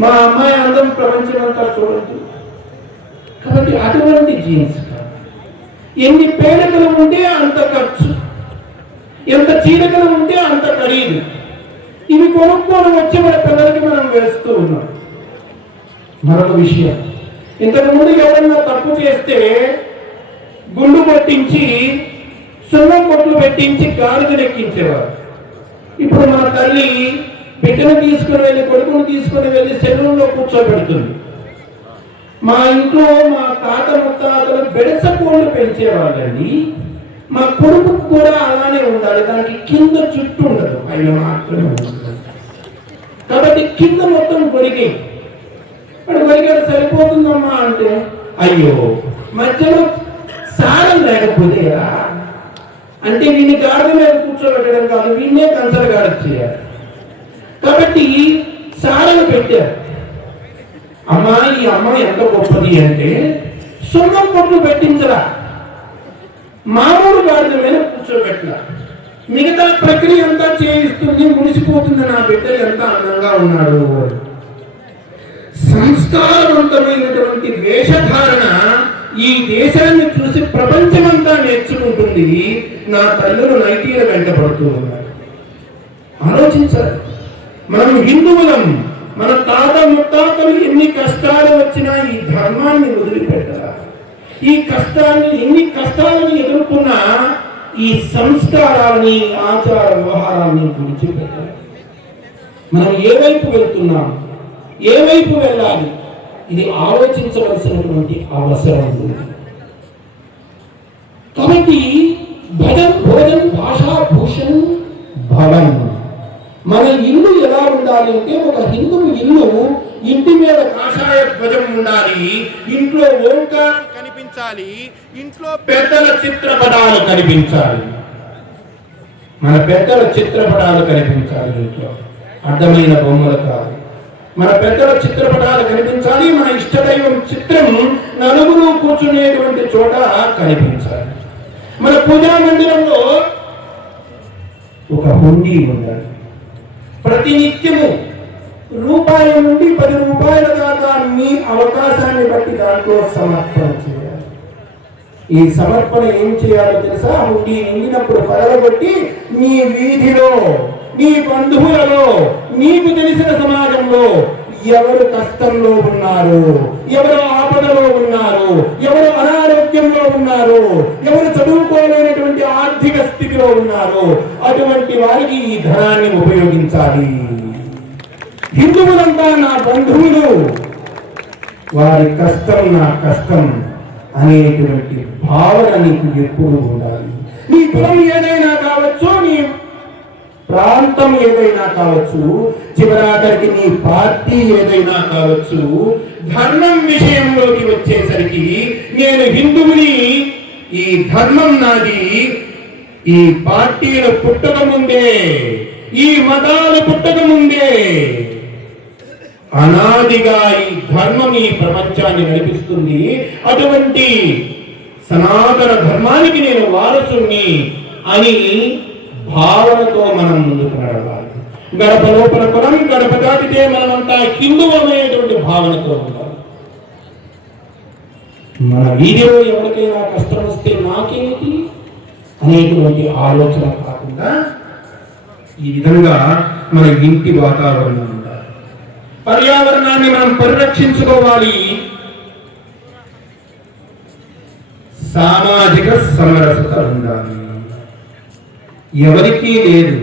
మా అమ్మాయి అందం ప్రపంచం అంతా చూడద్దు. కాబట్టి అటువంటి జీన్స్ కాదు. ఎన్ని పేడకలు ఉంటే అంత ఖర్చు, ఎంత చీరకలు ఉంటే అంత ఖరీదు. ఇవి కొనుక్కొని వచ్చి మన పిల్లలకి మనం వేస్తూ ఉన్నాం. మరొక విషయం, ఇంతకు ముందు ఎవరన్నా తప్పు చేస్తే గుండు కొట్టించి సున్నం కొట్లు పెట్టించి గాడిదను ఎక్కించేవారు. ఇప్పుడు మన తల్లి బిడ్డను తీసుకుని వెళ్ళి, కొడుకును తీసుకుని వెళ్ళి సెలవుల్లో కూర్చోబెడుతుంది. మా ఇంట్లో మా తాత ముత్తాతలు బెడసకోళ్ళు పెంచేవాళ్ళండి. మా కొడుకు కూడా అలానే ఉండాలి, దానికి కింద చుట్టూ ఉండదు, ఆయన మాత్రమే ఉంటుంది. కాబట్టి కింద మొత్తం కొరిగి వాడు కొరిగాడు సరిపోతుందమ్మా అంటే, అయ్యో మధ్యలో సారం లేకపోతే అంటే వీడిని గాడిద మీద కూర్చోబెట్టడం కాదు, వీడినే కంచర గాడి చేయాలి. కాబట్టి సారలు పెట్టారు. అమ్మాయి ఈ అమ్మాయి ఎంత గొప్పది అంటే సున్నం పొట్లు పెట్టించరా, మామూలు గాడిద మీద కూర్చోబెట్టరా, మిగతా ప్రక్రియ అంతా చేయిస్తుంది, మునిసిపోతుంది. నా బిడ్డ ఎంత అందంగా ఉన్నాడు. సంస్కారవంతమైనటువంటి వేషధారణ ఈ దేశాన్ని చూసి ప్రపంచమంతా నేర్చుకుంటుంది. నా తల్లులు నైటీల వెంటబడుతూ ఉన్నారు. ఆలోచించాలి. మనం హిందువులం, మన తాత ముత్తాతలు ఎన్ని కష్టాలు వచ్చినా ఈ ధర్మాన్ని వదిలిపెట్టరా, ఈ కష్టాన్ని ఎన్ని కష్టాలను ఎదుర్కొన్నా ఈ సంస్కారాన్ని ఆచార వ్యవహారాన్ని విడిచిపెట్టాలి. మనం ఏ వైపు వెళ్తున్నాం, ఏ వైపు వెళ్ళాలి, ఇది ఆలోచించవలసినటువంటి అవసరం ఉంది. కాబట్టి భజన్ భోజన్ భాషా భూషణ్ భవన్, మన ఇల్లు ఎలా ఉండాలి అంటే ఒక హిందువు ఇల్లు, ఇంటి మీద కాషాయ ధ్వజం ఉండాలి, ఇంట్లో ఓంకారం కనిపించాలి, ఇంట్లో పెద్దల చిత్రపటాలు కనిపించాలి. మన పెద్దల చిత్రపటాలు కనిపించాలి, ఇంట్లో అర్థమైన బొమ్మలు కాదు. మన పెద్దల చిత్రపటాలు కనిపించాలి. మన ఇష్టదైవం చిత్రం నలుగురు కూర్చునేటువంటి చోట కనిపించాలి. మన పూజా మందిరంలో ఒక హుండీ ఉండాలి. ప్రతి నిత్యము రూపాయి నుండి 10 రూపాయల దాకా మీ అవకాశాన్ని బట్టి దాంట్లో సమర్పణ చేయాలి. ఈ సమర్పణ ఏం చేయాలో తెలుసా? హుండీ నిండినప్పుడు పగలగొట్టి నీ వీధిలో, నీ బంధువులలో, నీకు తెలిసిన సమాజంలో ఎవరు కష్టంలో ఉన్నారు, ఎవరు ఆపదలో ఉన్నారు, ఎవరు అనారోగ్యంలో ఉన్నారు, ఎవరు చదువుకోలేనటువంటి ఆర్థిక స్థితిలో ఉన్నారు, అటువంటి వారికి ఈ ధనాన్ని ఉపయోగించాలి. హిందువులంతా నా బంధువులు, వారి కష్టం నా కష్టం అనేటువంటి భావన నీకు ఎప్పుడు ఉండాలి. నీ కులం ఏదైనా కావచ్చు, నీ ప్రాంతం ఏదైనా కావచ్చు, చివరాఖరికి నీ పార్టీ ఏదైనా కావచ్చు, ధర్మం విషయంలోకి వచ్చేసరికి నేను హిందువుని, ఈ ధర్మం నాది. ఈ పార్టీలు పుట్టక ముందే, ఈ మతాలు పుట్టక ముందే అనాదిగా ఈ ధర్మం ఈ ప్రపంచాన్ని నడిపిస్తుంది. అటువంటి సనాతన ధర్మానికి నేను వారసుని అని భావనతో మనం ముందుకు నడవాలి. గడప లోపల కులం, గడప దాటితే మనమంతా హిందువమైనటువంటి భావనతో ఉండాలి. మన వీధిలో ఎవరికైనా కష్టం వస్తే నాకేమిటి అనేటువంటి ఆలోచన కాకుండా ఈ విధంగా మన ఇంటి వాతావరణం ఉండాలి. పర్యావరణాన్ని మనం పరిరక్షించుకోవాలి. సామాజిక సమరసత ఉండాలి. ఎవరికీ లేదు.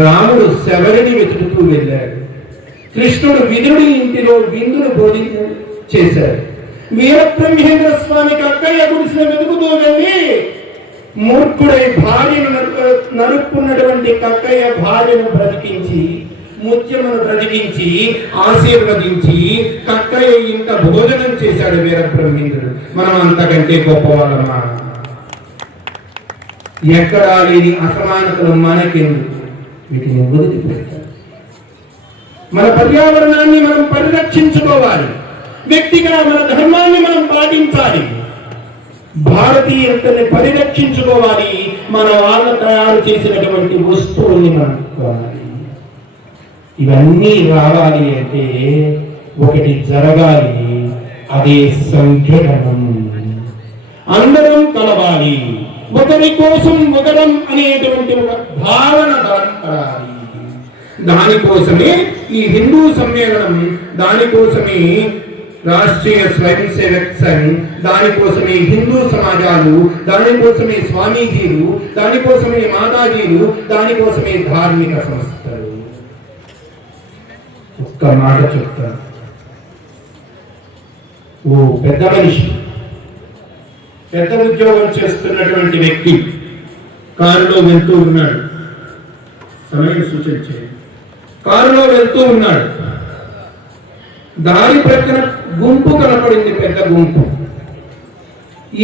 రాముడు శబరిని వెతుకుతూ వెళ్ళాడు. కృష్ణుడు విదురుడి ఇంటిలో విందును చేశాడు. వీరబ్రహ్మేంద్ర స్వామికి అక్కయ్య గుడిసిన వెతుకుతూ వెళ్ళి మూర్ఖుడై భార్యను నరుక్కున్నటువంటి కక్కయ్య భార్యను బ్రతికించి, ముత్యమును బ్రతికించి, ఆశీర్వదించి కక్కయ్య ఇంత భోజనం చేశాడు వీరబ్రహ్మేంద్రుడు. మనం అంతకంటే గొప్పవాళ్ళమా? ఎక్కడా లేని అసమానతలు మనకెందుకు? వీటిని వదిలిపెట్టాలి. మన పర్యావరణాన్ని మనం పరిరక్షించుకోవాలి. వ్యక్తిగా మన ధర్మాన్ని మనం పాటించాలి. భారతీయతని పరిరక్షించుకోవాలి. మన వాళ్ళ తయారు చేసినటువంటి వస్తువుల్ని మనం కొనాలి. ఇవన్నీ రావాలి అంటే ఒకటి జరగాలి, అదే సంఘటనం. అందరం కలవాలి, ఒకరి కోసం ఒకరం అనేటువంటి ఒక భావన దాని. దానికోసమే ఈ హిందూ సమ్మేళనం, దానికోసమే రాష్ట్రీయ స్వయం సేవక్ సంఘ్, దానికోసమే హిందూ సమాజాలు, దానికోసమే స్వామీజీలు, దానికోసమే మాతాజీలు, దానికోసమే ధార్మిక సంస్థలు. ఒక్క మాట చెప్తాను. ఓ పెద్ద మనిషి, పెద్ద ఉద్యోగం చేస్తున్నటువంటి వ్యక్తి కారులో వెళ్తూ ఉన్నాడు. సమయం సూచించే కారులో వెళ్తూ ఉన్నాడు. దారి ప్రక్కన గుంపు కనపడింది, పెద్ద గుంపు.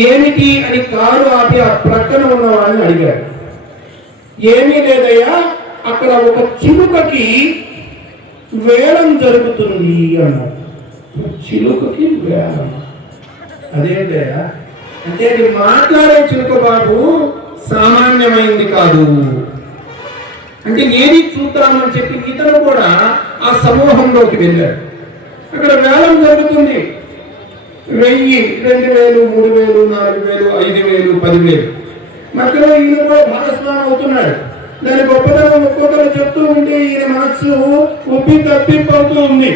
ఏమిటి అని కారు ఆపి ఆ ప్రక్కన ఉన్నవాడిని అడిగాడు. ఏమీ లేదయ్యా, అక్కడ ఒక చిలుకకి వేలం జరుగుతుంది అన్నాడు. చిలుకకి వేలం? అదేంటయ్యా అంటే, అది మాట్లాడే చిలుక బాబు, సామాన్యమైంది కాదు అంటే ఏది చూద్దామని చెప్పి ఇతను కూడా ఆ సమూహంలోకి వెళ్ళాడు. అక్కడ వేలం జరుగుతుంది. 1000, 2000, 3000, 4000, 5000, 10,000. మధ్యలో ఈయన కూడా భాగస్వామి అవుతున్నాడు. దాని గొప్పతనం ఒక్కొక్కరు చెప్తూ ఉంటే ఈయన మనస్సు ఉబ్బి తప్పిపోతూ ఉంది.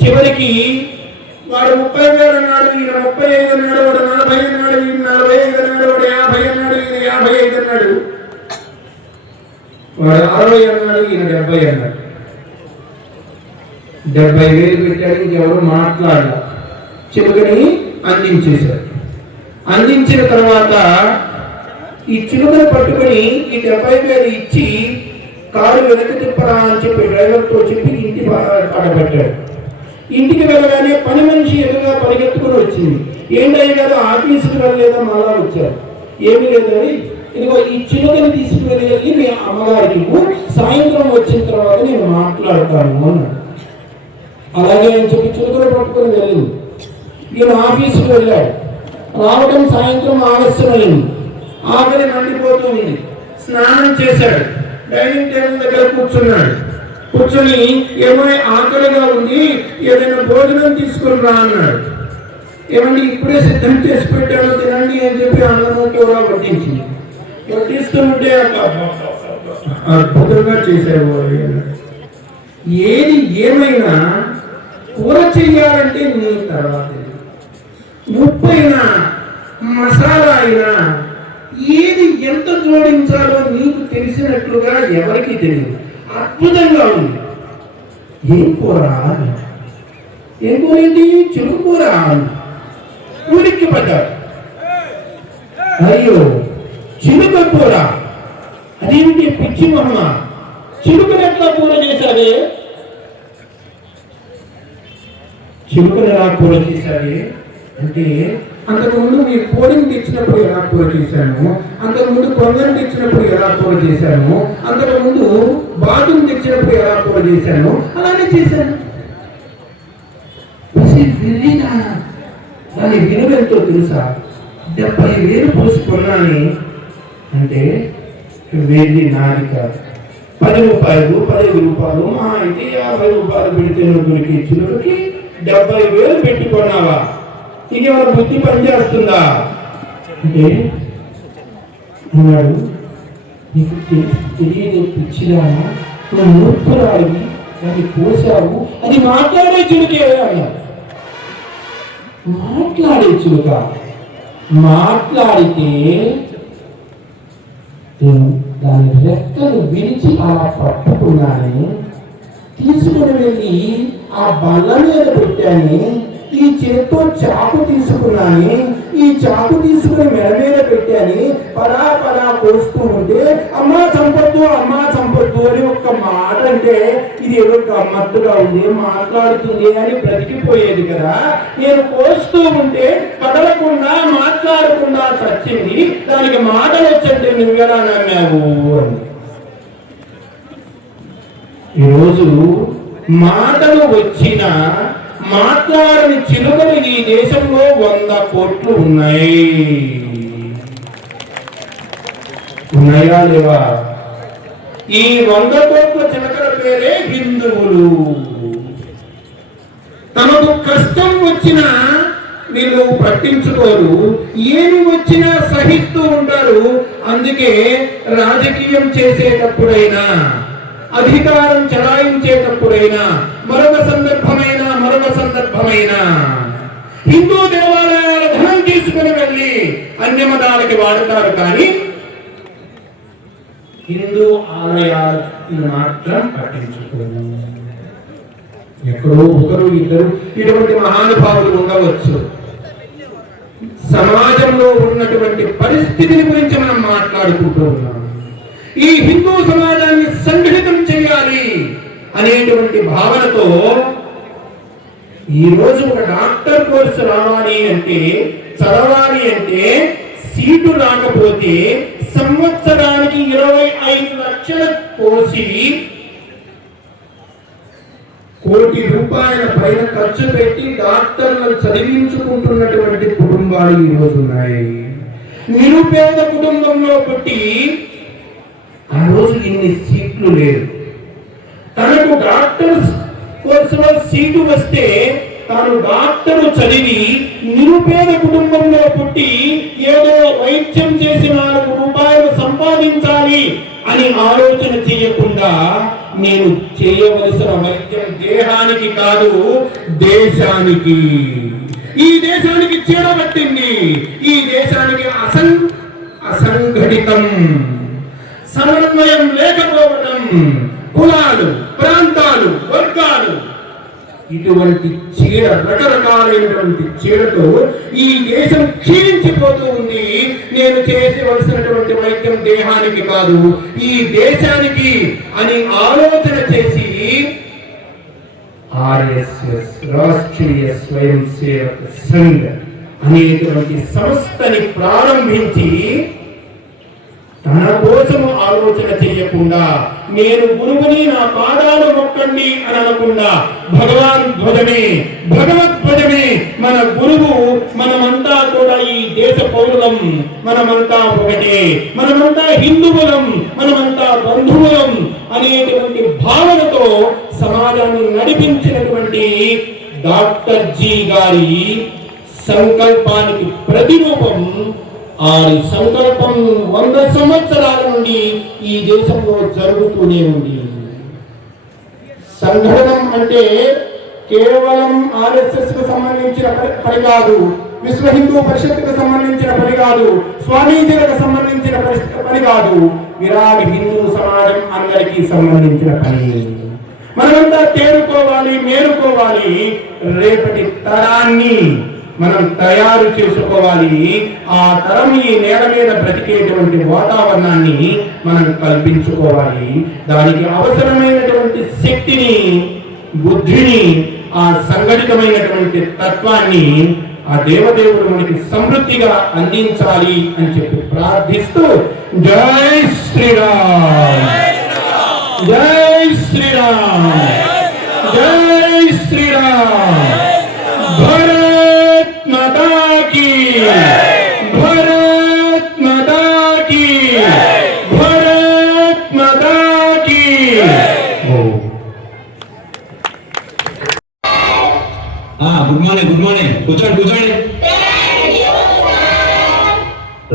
చివరికి వాడు 30,000 అన్నాడు, ఈయన 35 అన్నాడు, వాడు 40 అన్నాడు, ఈయన 45 అన్నాడు, వాడు 50 అన్నాడు, ఈయన 55 అన్నాడు, వాడు 60 అన్నాడు, ఈయన 70 అన్నాడు. 70,000 పెట్టాడు. ఇంకెవరు మాట్లాడారు. చిలుకని అందించేశారు. అందించిన తర్వాత ఈ చిలుకను పట్టుకొని ఈ 70,000 ఇచ్చి కారు వెనక్కి తిప్పరా అని చెప్పి డ్రైవర్తో చెప్పి ఇంటి పడబెట్టాడు. ఇంటికి వెళ్ళగానే పని మనిషి ఎదురుగా పరిగెత్తుకుని వచ్చింది. ఏంటయ్య గారు ఆఫీసుకి వెళ్ళలేదా? మళ్ళా వచ్చారు. ఏమీ లేదు, ఇదిగో ఈ చిలుకని తీసుకువెళ్ళి మీ అమ్మగారికి సాయంత్రం వచ్చిన తర్వాత నేను మాట్లాడతాను అన్నాడు. అలాగే అని చెప్పి చిలుకను పట్టుకొని వెళ్ళింది. ఈయన ఆఫీసుకు వెళ్ళాడు. రావడం సాయంత్రం ఆలస్యమైంది. ఆకలి మండిపోతుంది. స్నానం చేశాడు. డైనింగ్ టేబుల్ దగ్గర కూర్చున్నాడు. కూర్చొని ఏమో ఆకలిగా ఉంది, ఏదైనా భోజనం తీసుకుని రా అన్నాడు. ఏమంటే ఇప్పుడే సిద్ధం చేసి పెట్టాను, తినండి అని చెప్పి అన్నము కూడా వడ్డించింది. వడ్డిస్తుంటే అద్భుతంగా చేశారు. ఏది ఏమైనా కూర చెయ్యాలంటే నీ తర్వాత ఉప్పు అయినా మసాలా అయినా ఏది ఎంత జోడించాలో నీకు తెలిసినట్లుగా ఎవరికి తెలియదు. అద్భుతంగా ఉంది. ఏం కూర? ఏం కూర ఏంటి? చిలుక కూర. ఊరికి పడ్డాడు. అయ్యో, చిలుక కూర అదేంటి పిచ్చి మొహమ? చిలుకను ఎట్లా కూర చేశాడే? చిలుకను ఎలా కూర చేశాడే అంటే, అంతకుముందు మీ కోడిని తెచ్చినప్పుడు ఎలా కూర చేశాను, అంతకుముందు కొంగని తెచ్చినప్పుడు ఎలా కూర చేశాను, అంతకుముందు బాతుని తెచ్చినప్పుడు ఎలా కూర చేశాను, అలానే చేశాను. దాని విలువెంతో తెలుసా? 70,000 పోసి కొన్నాని అంటే వెళ్ళి నాది కాదు. 10 రూపాయలు, 15 రూపాయలు, మా అయితే 50 రూపాయలు పెడితే దొరికి చిలుకకి 70,000 పెట్టి కొన్నావా? ఇక మన బుద్ధి పనిచేస్తుందా అంటే అన్నాడు. నీకు తెలియదు పిచ్చిదా, నువ్వు మూర్ఖురాడివి, దాన్ని కోసావు, అది మాట్లాడే చిలుకే అన్నాడు. మాట్లాడే చిలుక మాట్లాడితే దాని రెక్కలు విరిచి అలా పట్టుకున్నాను, తీసుకుని వెళ్ళి ఆ బల్ల మీద పెట్టాను, ఈ చేత్తో చాకు తీసుకున్నాను, ఈ చాకు తీసుకుని మెడ మీద పెట్టాను, పడా పడా కోస్తూ ఉంటే అమ్మా చంపొద్దు, అమ్మా చంపొద్దు అని ఒక్క మాట అంటే ఇది ఏదో గమ్మత్తుగా ఉంది, మాట్లాడుతుంది అని బ్రతికిపోయేది కదా. నేను కోస్తూ ఉంటే కదలకుండా మాట్లాడకుండా చచ్చింది, దానికి మాటలు వచ్చంటే నువ్వెలా నమ్మావు అని. ఈరోజు మాటలు వచ్చిన మాట్లాడని చిలుకలు ఈ దేశంలో 100 కోట్లు ఉన్నాయి. ఉన్నాయా లేవా? ఈ 100 కోట్ల చిలకల పేరే హిందువులు. తమకు కష్టం వచ్చినా వీళ్ళు పట్టించుకోరు, ఏమి వచ్చినా సహిస్తూ ఉంటారు. అందుకే రాజకీయం చేసేటప్పుడైనా, అధికారం చలాయించేటప్పుడైనా, మరొక సందర్భమైనా హిందూ దేవాలయాల ధనం తీసుకుని వెళ్ళి అన్య మతాలకి వాడతారు, కానీ హిందూ ఆలయాలను మాత్రం పట్టించుకోరు. ఎక్కడో ఒకరు ఇద్దరు ఇటువంటి మహానుభావులు ఉండవచ్చు. సమాజంలో ఉన్నటువంటి పరిస్థితిని గురించి మనం మాట్లాడుకుంటూ ఉన్నాం. ఈ హిందూ సమాజాన్ని సంఘటితం చేయాలి అనేటువంటి భావనతో ఈరోజు ఒక డాక్టర్ కోర్సు రావాలి అంటే చదవాలి అంటే సీటు రాకపోతే సంవత్సరానికి 25 లక్షలు కోసి కోటి రూపాయల పైన ఖర్చు పెట్టి డాక్టర్లను చదివించుకుంటున్నటువంటి కుటుంబాలు ఈ రోజు ఉన్నాయి. నిరుపేద కుటుంబంలో పుట్టి ఆ రోజు ఇన్ని సీట్లు లేవు. తనకు డాక్టర్ కోర్సులో సీటు వస్తే తాను డాక్టరు చదివి నిరుపేద కుటుంబంలో పుట్టి ఏదో వైద్యం చేసి 4 రూపాయలు సంపాదించాలి అని ఆలోచన చేయకుండా నేను చేయవలసిన వైద్యం దేహానికి కాదు దేశానికి, ఈ దేశానికి చేరబట్టింది, ఈ దేశానికి అసంఘటితం, సమన్వయం లేకపోవడం, కులాలు, ప్రాంతాలు, వర్గాలు, ఇటువంటి చీడ, రకరకాలైనటువంటి చీడతో ఈ దేశం క్షీణించిపోతూ ఉంది. నేను చేయవలసినటువంటి వైద్యం దేహానికి కాదు ఈ దేశానికి అని ఆలోచన చేసి ఆర్ఎస్ఎస్, రాష్ట్రీయ స్వయం సేవక సంఘ్ అనేటువంటి సంస్థని ప్రారంభించి తన కోసం ఆలోచన చేయకుండా నేను గురువుని నా పాదాలు మొక్కండి అని అనకుండా భగవాన్ ధ్వజమే, భగవద్ధ్వజమే మన గురువు, మనమంతా కూడా ఈ దేశ పౌరులం, మనమంతా ఒకటే, మనమంతా హిందువులం, మనమంతా బంధువులం అనేటువంటి భావనతో సమాజాన్ని నడిపించినటువంటి డాక్టర్ జీ గారి సంకల్పానికి ప్రతిరూపం ఆ సంకల్పం 100 సంవత్సరాల నుండి ఈ దేశంలో జరుగుతూనే ఉంది. సంఘటనం అంటే కేవలం ఆర్ఎస్ఎస్ కు సంబంధించిన పని కాదు, విశ్వ హిందూ పరిషత్తుకు సంబంధించిన పని కాదు, స్వామీజీలకు సంబంధించిన పని కాదు, విరాట్ హిందూ సమాజం అందరికీ సంబంధించిన పని. మనమంతా తేరుకోవాలి, మేలుకోవాలి, రేపటి తరాన్ని మనం తయారు చేసుకోవాలి. ఆ తరం ఈ నేల మీద బ్రతికేటువంటి వాతావరణాన్ని మనం కల్పించుకోవాలి. దానికి అవసరమైనటువంటి శక్తిని, బుద్ధిని, ఆ సంఘటితమైనటువంటి తత్వాన్ని ఆ దేవదేవుడు మనకి సమృద్ధిగా అందించాలి అని చెప్పి ప్రార్థిస్తూ జై శ్రీరామ్, జై శ్రీరామ్, జై శ్రీరామ్. भारत माता की, भारत माता की, भारत माता की. Good morning, good morning. కూర్చోండి, కూర్చోండి.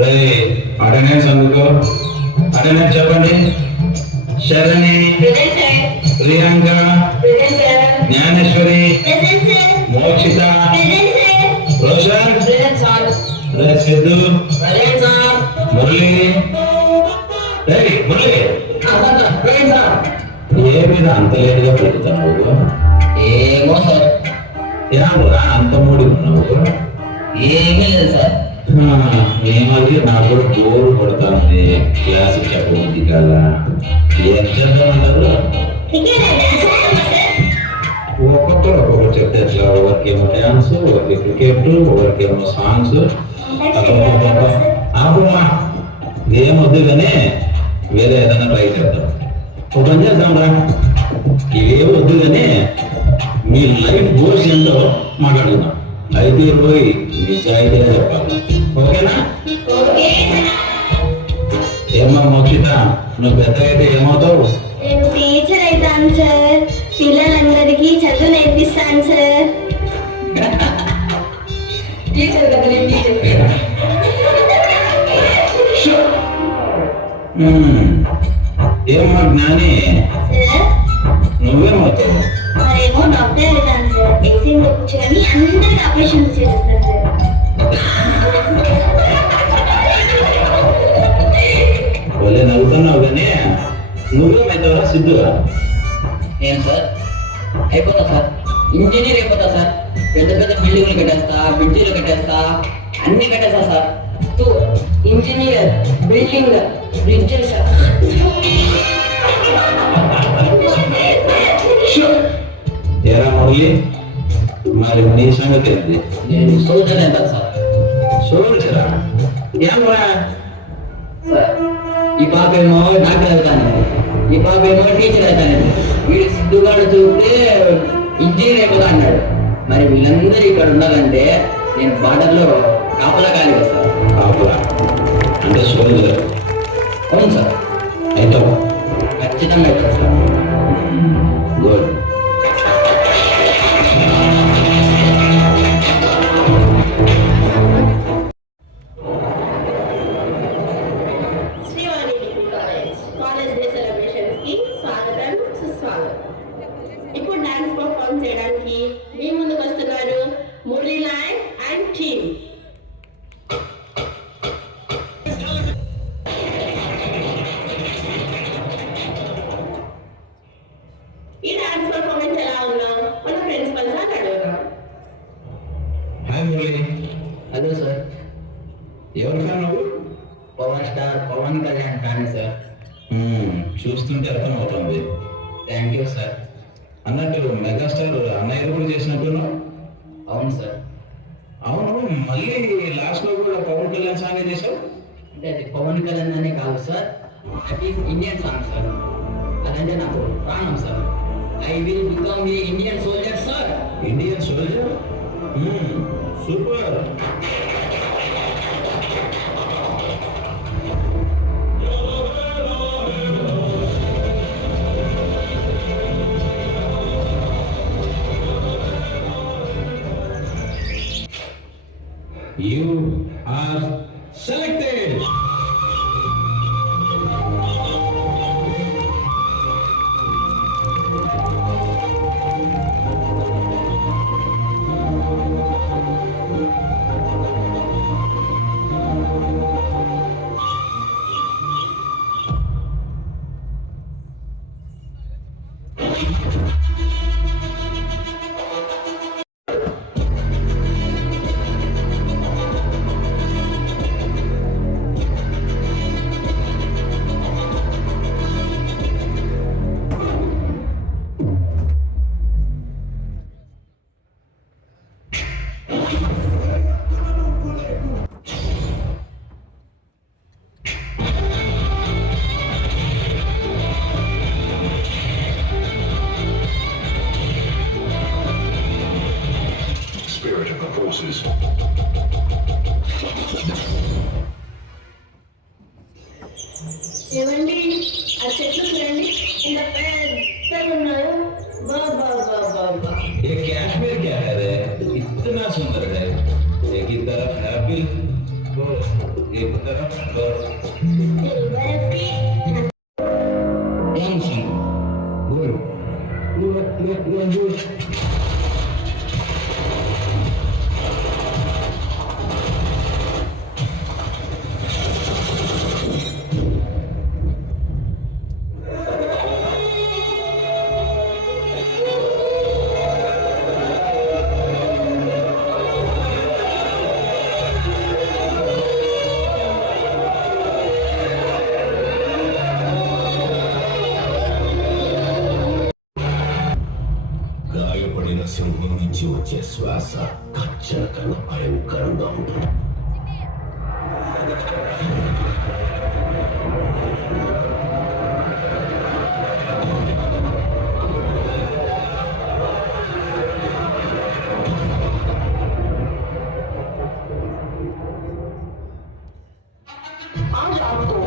రే అటెండెన్స్ అందుకో, అటెండెన్స్ చెప్పండి. శరణి, ప్రియాంక, జ్ఞానేశ్వరి, మోక్షిత, రోషన్, సిద్ధు, మురళి. మురళి ఏ మీద అంత లేదుగా పెరుగుతున్నావు? ఏమో సార్. ఏమరా అంత మూడి ఉన్నావు? ఏమీ లేదు సార్. ఏమది నాకు కూడా బోరు పడుతుంది, క్లాస్ చెప్పబుద్ధి కదా. ఏం చేద్దామంటారు? ఒక్కొక్కరు ఒక్కొక్కరు చెప్తే ఎట్లా, ఒకరికేమో డ్యాన్స్, ఒకరికి క్రికెట్, ఒకరికేమో సాంగ్స్. ఆపమ్మా, ఏమొద్దు కానీ వేరే ఏదైనా ట్రై చేద్దాం. ఒక పని చేద్దాం రా, ఇవేమి వద్దు కానీ మీ లైఫ్ గోల్స్ ఏంటో మాట్లాడుకుందాం. అయితే పోయి నిజాయితీగా చెప్పాలి, ఓకేనా? ఏమో మోక్షిత, నువ్వు పెద్ద అయితే ఏమవుతావు? నేను టీచర్ అవుతాను సార్. పిల్లలందరికీ చదువు నేర్పిస్తాను సార్. టీచర్ కదా నేను టీచర్. ఏమమ్మా జ్ఞాని, సార్ నువ్వేమవుతావు? మరేమో డాక్టర్ అవుతాను సార్. ఎక్సిమ్ కూర్చొని అందరికి ఆపరేషన్ చేస్తాను సార్. వాళ్ళే నవ్వుతున్నావు కానీ నువ్వేమైతావరా సిద్ధుగా? ఏం సార్ అయిపోతా సార్, ఇంజనీర్ అయిపోతా సార్. పెద్ద పెద్ద బిల్డింగ్లు కట్టేస్తా, బ్రిడ్జిలు కట్టేస్తా, అన్ని కట్టేస్తా సార్. ఇంజనీర్, బిల్డింగ్, బ్రిడ్జిలు సార్. ఏరా మురళి, మరి నీ సంగతి ఏంటి? నేను సోల్జర్ అవుతాను సార్. సోల్జరా ఏమరా సార్ ఈ పాప ఏమో డాక్టర్ అవుతాను, ఈ పాప ఏమో టీచర్ అవుతాను, వీడు సిద్ధుగాడు చూస్తే ఇంజనీర్ అయిపోతా అన్నాడు. మరి వీళ్ళందరూ ఇక్కడ ఉండాలంటే నేను బార్డర్లో కాపలా కాలి కదా సార్. కాపురా అంటే సోల్జర్. అవును సార్, అయితే ఖచ్చితంగా అవుతాను sir. Good. Srivani degree college day celebrations కి స్వాగతం సుస్వాగతం. ఇప్పుడు డాన్స్ పర్ఫార్మ్ చేయడానికి మీ ముందుకు వస్తున్నారు మురళీ నాయక్ అండ్ టీమ్. ఈ డాన్స్ పర్ఫార్మెన్స్ ఎలా ఉందో మన ప్రిన్సిపల్ సార్ అడుగుతాం. హాయ్ మురళి. హలో సార్, ఎవరు ఫ్యాన్ నువ్వు? Pawan star Pawan Kalyan fan sir. చూస్తుంటే అర్థం అవుతుంది. Thank you sir. అన్నట్టు మెగాస్టార్ అన్నయ్య కూడా చేసినట్టున్నావు. అవును సార్. అవును, మళ్ళీ లాస్ట్ లో కూడా పవన్ కళ్యాణ్ సాంగ్ చేసావు. అంటే అది పవన్ కళ్యాణ్ అనే కాదు sir, that is Indian song sir. అదంటే నాకు ప్రాణం sir. I will become a Indian soldier sir. Indian soldier. Super. You are selected. Spirit of the forces. ఏమండి ఆ చెట్లు చూడండి, ఇంత పెద్దగా ఉన్నారు. బాబా బాబా బాబా. ये कश्मीर क्या है रे? इतना सुंदर है. एक ही तरफ एप्पल तो एक तरफ గాయపడిన సింహం నుంచి వచ్చే శ్వాస కచ్చల కన్నా భయంకరంగా ఉంటుంది. आज आपको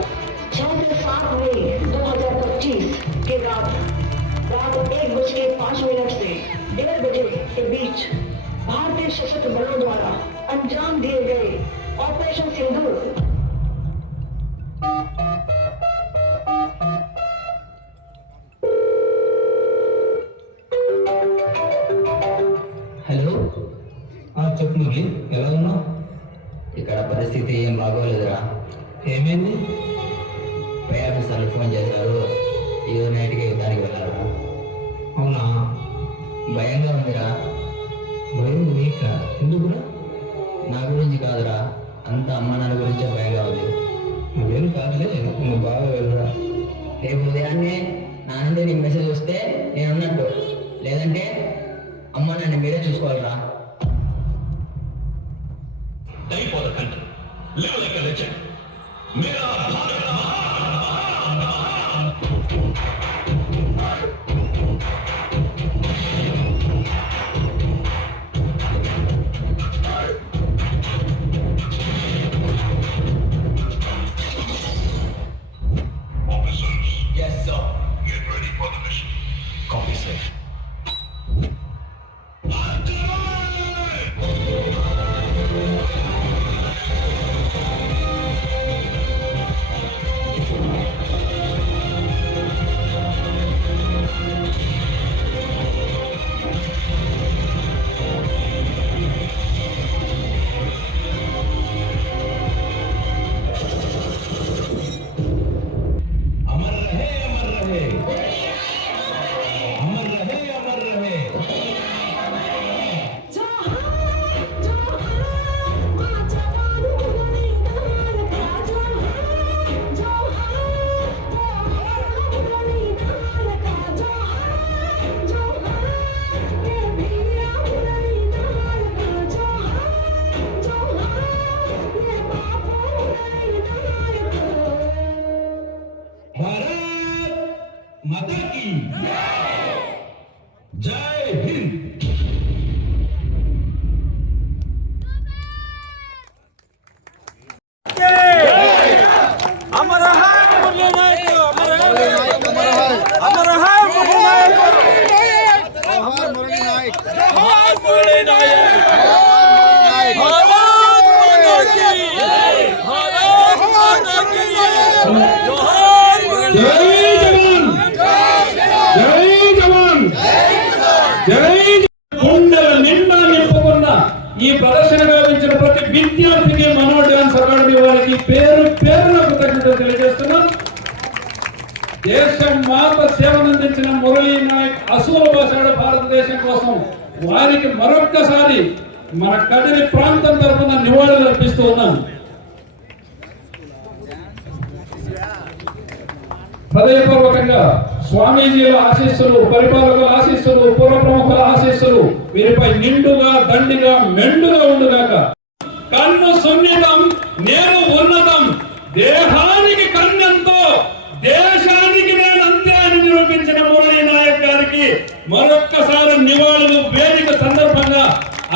6 से 7 मई 2025 के रात 1:05 से 1:30 बजे के बीच भारतीय सशस्त्र बलों द्वारा अंजाम दिए गए ऑपरेशन सिंदूर హలో, చెప్పు మురళి, ఎలా ఉన్నావు? ఇక్కడ పరిస్థితి ఏం బాగోలేదురా. ఏమైంది? పై ఆఫీసర్లు ఫోన్ చేశారు, ఈరోజు నైట్కి యుద్ధానికి వెళ్ళారు. అవునా? భయంగా ఉందిరా. భయం నీకా? ఎందుకురా? నా గురించి కాదురా, అంత అమ్మ నాన్న గురించే భయంగా ఉంది. నువ్వేం కాదులే, నువ్వు బాగా వెళ్ళరా. రేపు ఉదయాన్నే నా నుండి నీకు మెసేజ్ వస్తే నేను ఉన్నట్టు, లేదంటే అమ్మ నన్ను మీరే చూసుకోవాలిరా. Die for the country. माता की जय हिंद। अमर है मुरली नायक, अमर है, अमर है मुरली नायक, अमर मुरली नायक, भारत माता की, भारत माता की, जोहार मुरली గుండెల నిండా నింపుకున్న ఈ ప్రదర్శన గావించిన ప్రతి విద్యార్థికి మనో డాన్స్ అకాడమీ వారికి పేరు పేరున కృతజ్ఞతలు తెలియజేస్తున్నాం. దేశం మాత సేవనందించిన మురళీ నాయక్ అసూల భాషాడు భారతదేశం కోసం వారికి మరొక్కసారి మన కదిరి ప్రాంతం తరఫున నివాళులు అర్పిస్తూ ఉన్నాం. హృదయపూర్వకంగా స్వామీజీల ఆశీస్సులు, పరిపాలకుల ఆశీస్సులు, పూర్వ ప్రముఖుల ఆశీస్సులు వీరిపై నిండుగా దండిగా మెండుగా ఉండుగాక. కన్ను సున్నితం, నేను ఉన్నతం, దేహానికి కన్నెంతో దేశానికి నేనంతే అని నిరూపించిన మురళీ నాయక్ గారికి మరొక్కసారి నివాళులు వేదిక సందర్భంగా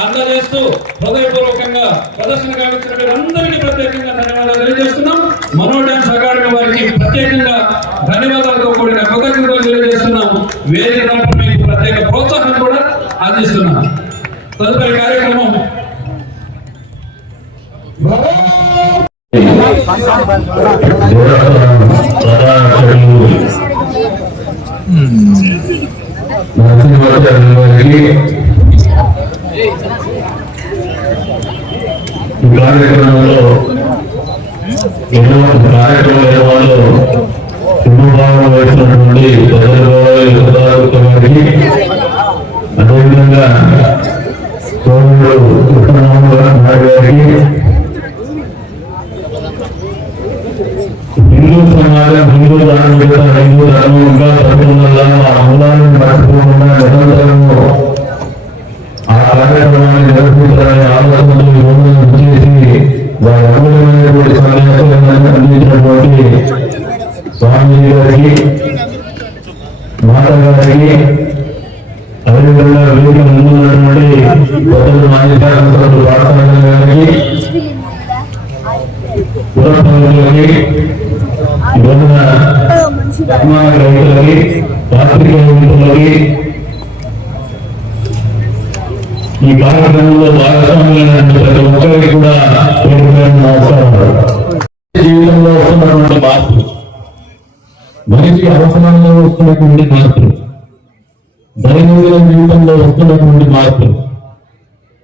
అందజేస్తూ హృదయపూర్వకంగా ప్రదర్శన గావించిన అందరికీ ప్రత్యేకంగా ధన్యవాదాలు తెలియజేస్తున్నాం. మనో డాన్స్ అకాడమీ వారికి ప్రత్యేకంగా ధన్యవాదాలతో కూడిన కృతజ్ఞతలు తెలియజేస్తున్నాం. వేదిక తరపున మీకు ప్రత్యేక ప్రోత్సాహం కూడా అందిస్తున్నాం. తదుపరి కార్యక్రమం కార్యక్రమంలో ఎన్నో కార్యక్రమాలు శుభభావం వచ్చినటువంటి వారికి అదేవిధంగా సోదరుడు కృష్ణరామరావు గారికి, హిందూ సమాజం, హిందూ ధార్మికత, హిందూ ధర్మంగా ప్రజల మూలాన్ని మర్చిపోకుండా నిరంతరము ఆ కార్యక్రమాన్ని నిర్వహించాలని ఆలోచనలు చేసి వారి అనుగుణమైనటువంటి సందేశాలను అందించినటువంటి స్వామి గారికి, మాత గారికి, అదేవిధంగా వేదిక ముందున్నటువంటి కొత్తలు మాజీ శాసనసభ్యులు వార్తాల గారికి, పురప్రముఖులకి, రైతులకి, పాత్రికేయ మిత్రులకి, ఈ కార్యక్రమంలో భాగస్వాములైనటువంటి ప్రతి ఒక్కరికి కూడా జీవితంలో వస్తున్నటువంటి మార్పులు, మనిషి అవసరంలో వస్తున్నటువంటి మార్పులు, దైనందిన జీవితంలో వస్తున్నటువంటి మార్పులు,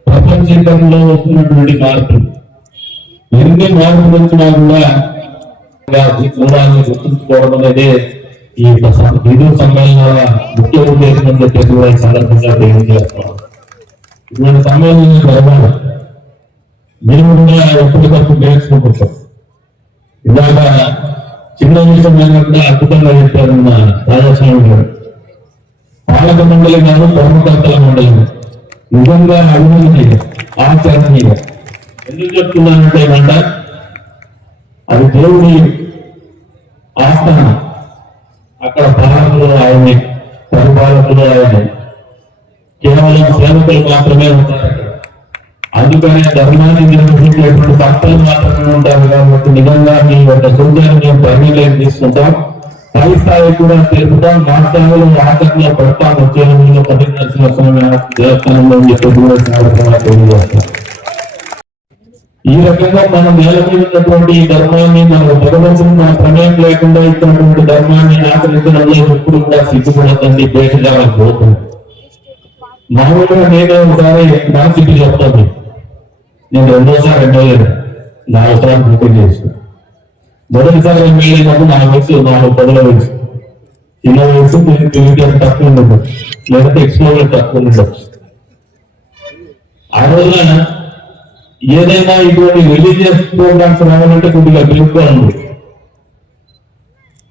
ప్రపంచీకరణలో వస్తున్నటువంటి మార్పులు, ఎన్ని మార్పులు వచ్చినా కూడా గుర్తుంచుకోవడం అనేది ఈ హిందూ సమ్మేళనాల ముఖ్య ఉద్దేశం అని చెప్పేసి కూడా ఈ సందర్భంగా తెలియజేస్తున్నాం. ఇటువంటి సమ్మేళనం జరగాలి. మేము కూడా ఎప్పటికప్పుడు నేర్చుకుంటాం. ఇలాగ చిన్న విషయం కూడా అద్భుతంగా చెప్పారు మన రాజస్వామి గారు. పాలక మండలి గారు, కర్మకర్తల మండలి నిజంగా అభివృద్ధి ఆచరణీయ. ఎందుకు చెప్తున్నానంటే మాట అది దేవుడి ఆస్థానం. అక్కడ పాలకులు ఆయనే, పరిపాలకులు ఆయనే, కేవలం సేవకులు మాత్రమే ఉంటారు అక్కడ. అందుకనే ధర్మాన్ని నిర్వహించేటువంటి భక్తులు మాత్రమే ఉంటారు. కాబట్టి నిజంగా మీ యొక్క సూచనలు మేము పరిగణలోకి తీసుకుంటాం, పై స్థాయి కూడా తెలుపుతాం. మా స్థాయిలో ఆచరణలో పెడతాం. వచ్చే రోజుల్లో దేవస్థానంలో తెలియజేస్తాం. ఈ రకంగా మనం నేల మీద ఉన్నటువంటి ఈ ధర్మాన్ని, మనం భగవంతుని మన ప్రమేయం లేకుండా ఇచ్చినటువంటి ధర్మాన్ని ఆచరించడంలో ఎప్పుడు కూడా సిగ్గుపడతండి, దేశజాలకు పోతుంది. మామూలుగా నేనే ఒకసారి నా సిగ్గు చెప్తాను. నేను రెండోసారి ఎమ్మెల్యే నా అవసరాన్ని పూర్తి చేస్తాను. మొదటిసారి ఎమ్మెల్యే అయినప్పుడు నా వయసు 4-10 వయసు, చిన్న వయసు తిరిగి తక్కువ ఉండదు, లేకపోతే ఎక్స్పోజర్ తక్కువ ఉండొచ్చు. ఆ రోజున ఏదైనా ఇటువంటి రిలీజియస్ ప్రోగ్రామ్స్ రావాలంటే కొద్దిగా పిలుపుగా ఉంది,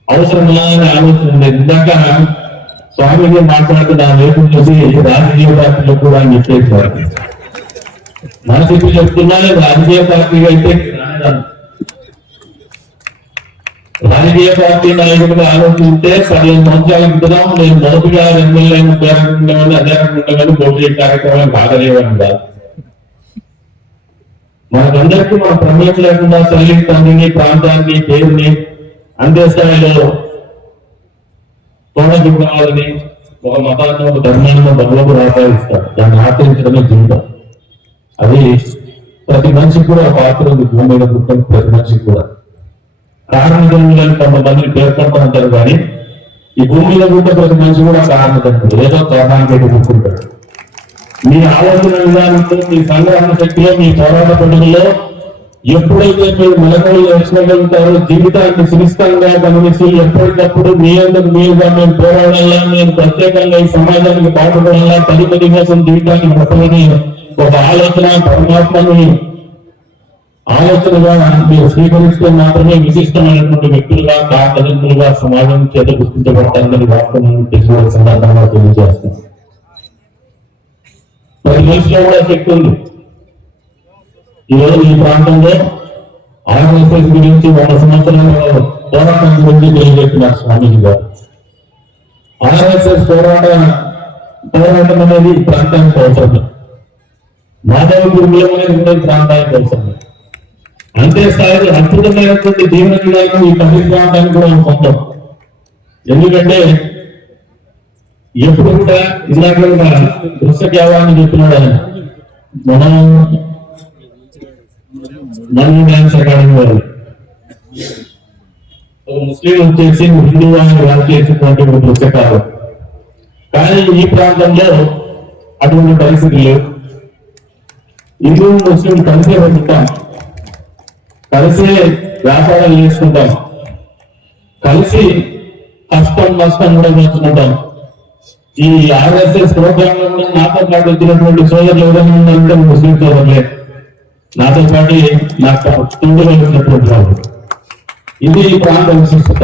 అవసరమా అని ఆలోచన ఉండేది. ఇందాక స్వామిజీ మాట్లాడుతూ నా వైపు చూసి రాజకీయ పార్టీలో కూడా అని చెప్పేసారు. మన చెప్పి చెప్తున్నా రాజకీయ పార్టీ అయితే రాజకీయ పార్టీ నాయకుడిగా ఆలోచిస్తే 15 సంవత్సరాల క్రితం నేను మొదటిగా ఎమ్మెల్యే పేరుండేవాడిని, అదే రకంగా పోటీ కార్యక్రమాలు బాగలేవని కాదు. మనకందరికీ మన ప్రమేయం లేకుండా తల్లి, తండ్రిని, ప్రాంతాన్ని, పేరుని అందే స్థాయిలో తోడజుడాలని ఒక మతాన్ని, ఒక ధర్మాన్ని భగవంతుడు ఆపాదిస్తాడు. దాన్ని ఆచరించడమే జీవితం. అది ప్రతి మనిషికి కూడా ఒక పాత్ర ఉంది. భూమి మీద పుట్టిన ప్రతి మనిషికి కూడా కారణజన్ములని కొంతమందిని పేర్కొంటూ ఉంటారు. కానీ ఈ భూమి మీద పుట్టిన ప్రతి మనిషి కూడా కారణజన్ముడు, ఏదో కారణాన్ని పెట్టి పుట్టుకుంటాడు. మీ ఆలోచన విధానంతో, మీ సంగ్రహణ శక్తిలో, మీ పోరాట పనులలో ఎప్పుడైతే మీరు మెలకువలు నేర్చుకోగలుగుతారో, జీవితాన్ని సునిశ్చితంగా గమనిస్తూ ఎప్పటికప్పుడు మీ అందరూ మీరుగా మేము పోరాడాలా, నేను ప్రత్యేకంగా ఈ సమాజానికి పాటుపడాలా, 10 కోసం జీవితాన్ని గొప్పదని ఒక ఆలోచన, పరమాత్మని ఆలోచనగా మీరు స్వీకరిస్తే మాత్రమే విశిష్టమైనటువంటి వ్యక్తులుగా, కారణజన్ములుగా సమాజం చేత గుర్తించబడతారని వాస్తవాన్ని తెలుసుకోవాల్సిన సందర్భంగా తెలియజేస్తాం. ప్రతి మనిషిలో కూడా శక్తి ఉంది. ఈరోజు ఈ ప్రాంతంలో ఆర్ఎస్ఎస్ గురించి 100 సంవత్సరాల పోరాటం గురించి తెలియజెప్పినారు స్వామీజీ గారు. ఆర్ఎస్ఎస్ పోరాటం అనేది ఈ ప్రాంతానికి అవసరం, మాధవ గురుకులం అనేది కూడా ఈ ప్రాంతానికి అవసరం. అంతే స్థాయిలో అద్భుతమైనటువంటి జీవన విధానం ఈ పది ప్రాంతానికి కూడా సొంతం. ఎందుకంటే ఎప్పుడు కూడా ఇందాక దృశ్యవ్యాపారాన్ని చెప్పినాడు ఆయన, మనం డాన్స్ అకాడమీ వాళ్ళు ఒక ముస్లిం వచ్చేసి హిందూ వాళ్ళు చేసినటువంటి దృశ్యకాలం. కానీ ఈ ప్రాంతంలో అటువంటి పరిస్థితి లేవు. హిందూ ముస్లిం కలిసే ఉంటాం, కలిసే వ్యాపారాలు చేసుకుంటాం, కలిసి కష్టం నష్టం కూడా పంచుకుంటాం. ఈ ఆర్ఎస్ఎస్ ప్రోగ్రామ్ లో కూడా నాతో పాటు వచ్చినటువంటి సోదరులు ఎవరైనా ఉందంటే ముస్లిం సోదరులే, నాతో పాటు నాకు తుండులో వచ్చినటువంటి వాళ్ళు. ఇది ఈ ప్రాంత విశిష్టత.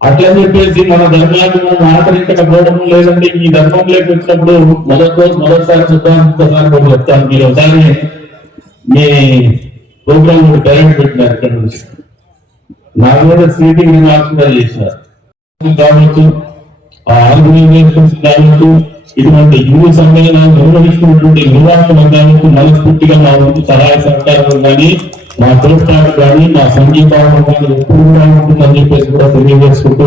అట్లని చెప్పేసి మన ధర్మాన్ని మనం ఆచరించకపోవడం లేదంటే ఈ ధర్మంలోకి వచ్చినప్పుడు మొదటిసారి చెప్తాను, ఇంకోసారి కూడా చెప్తాను. మీరు ఒకసారి మీ ప్రోగ్రామ్ డైరెక్ట్ పెట్టినారు ఇక్కడ నుంచి, నాకు కూడా సీటింగ్ కూడా చేసినారు కావచ్చు, ఆ ఆర్గనైజేషన్స్ కావచ్చు, ఇటువంటి హిందూ సమ్మేళనాలు నిర్వహిస్తున్నటువంటి నిర్వాహకులు కావచ్చు, మనస్ఫూర్తిగా మా ముందు సహాయ సహకారాలు కానీ, మా తోడ్పాటు కానీ, మా సంగీతం కానీ ఎప్పుడు కూడా ఉంటుందని చెప్పేసి కూడా తెలియజేసుకుంటూ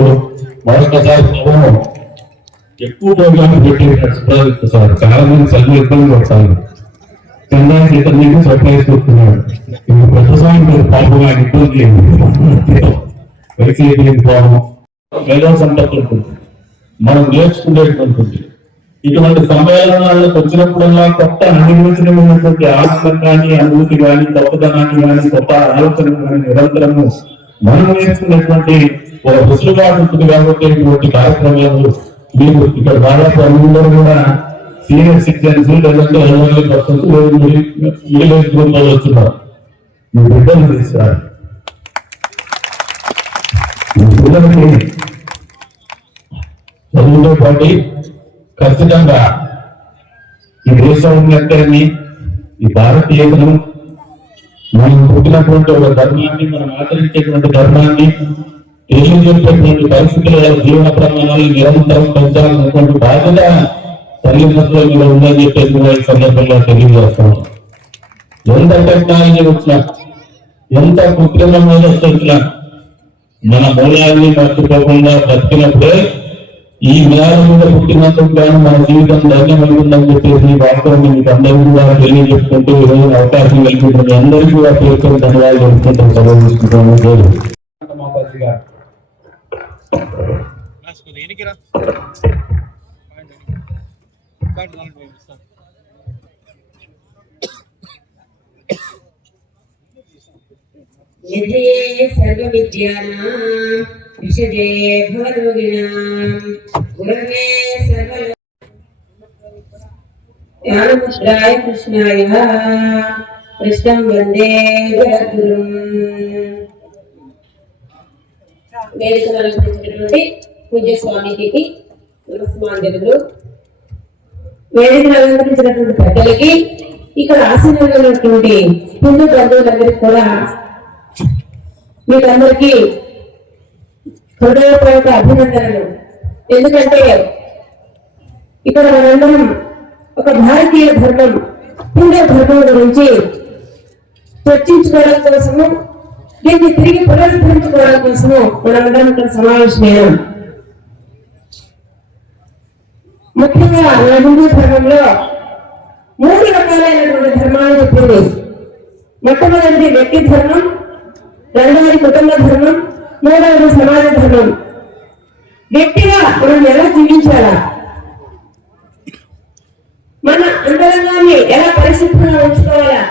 మరొకసారి ఎక్కువ ప్రోగ్రామ్ పెట్టి సార్ చాలా మంది చదువు ఇబ్బంది పడతాను. చందా సీతం నుంచి సర్ప్రైజ్ కొడుతున్నాడు. ప్రతిసారి మీరు పాపగా ఇబ్బంది లేదు, పాపం మేధో సంపత్తి ఉంటుంది, మనం నేర్చుకునేటువంటి ఇటువంటి సమ్మేళనాలకు వచ్చినప్పుడల్లా కొత్త అనుభవించినటువంటి ఆనందం కానీ, అనుభూతి కానీ, గొప్పతనాన్ని కానీ, కొత్త ఆలోచన కానీ నిరంతరము మనం నేర్చుకునేటువంటి ఒక వెసులుబాటు ఉంటుంది. కాబట్టి ఇటువంటి కార్యక్రమాలు మీరు ఇక్కడ దాదాపు అందరూ కూడా సీనియర్ సిటిజన్స్ లేదంటే 80% విలేజ్ గ్రూప్ లో వస్తున్నారు. మీ బిడ్డలు తీసుకురాలి, మీ పిల్లలకి చదువుతో పాటు ఖచ్చితంగా ఈ దేశం ఉన్నట్టని, ఈ భారతీయతను మనం పుట్టినటువంటి ఒక ధర్మాన్ని, మనం ఆచరించేటువంటి ధర్మాన్ని, తెలియజేసేటువంటి పరిస్థితుల జీవన ప్రమాణాలు నిరంతరం పెంచాలన్నటువంటి బాధ్యత తల్లిదండ్రుల మీద ఉందని చెప్పేసి ఈ సందర్భంగా తెలియజేస్తున్నాం. ఎంత టెక్నాలజీ వచ్చినా, ఎంత కృత్రిమైన వచ్చినా మన మూలాన్ని మర్చిపోకుండా బతికినప్పుడే ఈ జ్ఞానం మీద పుట్టినందుకు గాను మన జీవితం ధన్యమైందని చెప్పేసి వాస్తవాన్ని మీకు అందరికీ కూడా తెలియజెప్పుకుంటూ ఈరోజు అవకాశం కల్పించిన అందరికీ కూడా పేరు ధన్యవాదాలు తెలుసుకుంటూ సెలవు. यदि सर्वविद्यानां विशदे भवरोगिणां गुरवे ज्ञानमुद्राय कृष्णाय कृष्णं वन्दे जगद्गुरुं. వేదికను అలంకరించినటువంటి పూజ్య స్వామికి నమస్కారాలు. వేదికను అలంకరించినటువంటి పెద్దలకి, ఇక్కడ ఆశీర్వాదం ఉన్నటువంటి హిందూ బంధువులందరికీ కూడా మీకందరికీ హృదయపూర్వక అభినందనలు. ఎందుకంటే ఇక్కడ మనందరం ఒక భారతీయ ధర్మం, హిందూ ధర్మం గురించి చర్చించుకోవడం కోసము, దీన్ని తిరిగి పునరుద్ధరించుకోవడం కోసము మనందరం ఇక్కడ సమావేశమయ్యాం. ముఖ్యంగా మన హిందూ ధర్మంలో 3 రకాలైనటువంటి ధర్మాలు చెప్పింది. మొట్టమొదటిది వ్యక్తి ధర్మం, రెండవది కుటుంబ ధర్మం, మూడవది సమాజ ధర్మం. వ్యక్తిగా మనం ఎలా జీవించాలా, మన అంతరంగాన్ని ఎలా పరిశుభ్రంగా ఉంచుకోవాలా,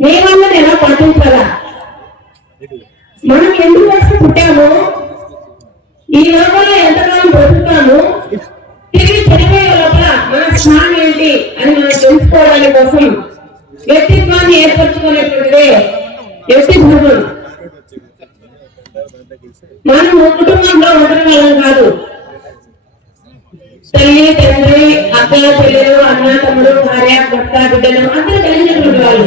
నియమాలను ఎలా పాటించాలా, మనం ఎందుకు వచ్చి పుట్టాము, ఈ లోపల ఎంతకాలం బ్రతుకుతాము, తిరిగి చనిపోయే లోపల మన స్థానం ఏంటి అని మనం తెలుసుకోవడానికి కోసం వ్యక్తిత్వాన్ని ఏర్పరచుకునేటువంటిదే వ్యక్తి ధర్మం. మనము కుటుంబంలో ఉండడం వల్ల కాదు, తల్లి, తండ్రి, అక్క, చెల్లెలు, అన్న, తమ్ముడు, భార్య, భర్త, బిడ్డలు అందరూ కలిగినటువంటి వాళ్ళు.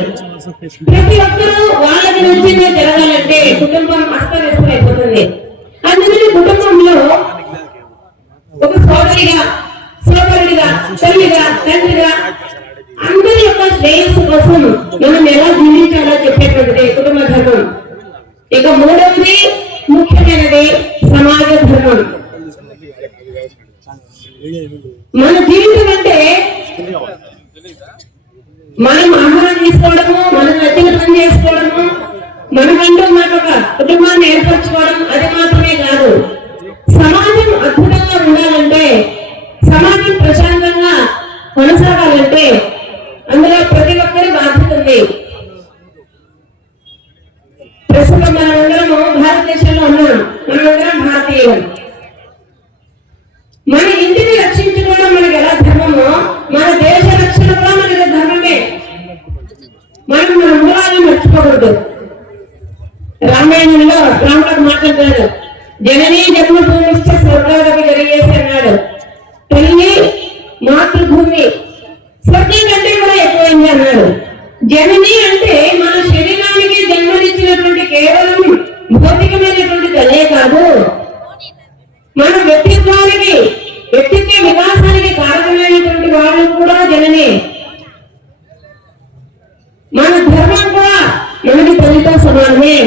ప్రతి ఒక్కరూ వాళ్ళకి నచ్చిందే జరగాలంటే కుటుంబం అస్తవ్యస్తం అయిపోతుంది. అందుకని కుటుంబంలో ఒక సోదరిగా, సోదరుడిగా, తల్లిగా, తండ్రిగా అందరి యొక్క శ్రేయస్సు కోసం మనం ఎలా జీవించాలో చెప్పేటువంటిది కుటుంబ ధర్మం. ఇక మూడవది ముఖ్యమైనది సమాజ ధర్మం. మన జీవితం అంటే మనం ఆహారం తీసుకోవడము, మనం నచ్చిన పని చేసుకోవడము, మనకంటూ మనకు ఒక కుటుంబాన్ని ఏర్పరచుకోవడం, అది మాత్రమే కాదు. సమాజం అద్భుతంగా ఉండాలంటే, సమాజం ప్రశాంతంగా కొనసాగాలంటే అందులో ప్రతి ఒక్కరి బాధ్యత ఉంది. ప్రస్తుతం మనమందరము భారతదేశంలో ఉన్నాం, మనమందరం భారతీయులు. మన ఇంటిని రక్షించుకోవడం మనకి ఎలా ధర్మమో, మన దేశ రక్షణ కూడా మనకి ధర్మమే. మనం మన మూలాలను మర్చిపోకూడదు. రామాయణంలో రాముడు మాట్లాడారు, జననీ జన్మభూమిష్ట స్వర్గానికి జరిగేసి అన్నాడు. తల్లి మాతృభూమి స్వర్గం కంటే కూడా ఎక్కువైంది అన్నాడు. జనని అంటే మన శరీరానికి జన్మనిచ్చినటువంటి కేవలం భౌతికమైనటువంటి తల్లే కాదు, మన వ్యక్తిత్వానికి, వ్యక్తిత్వ వికాసానికి కారణమైనటువంటి వాళ్ళు కూడా జనని. మన ధర్మం కూడా మనకి తల్లితో సమానమే.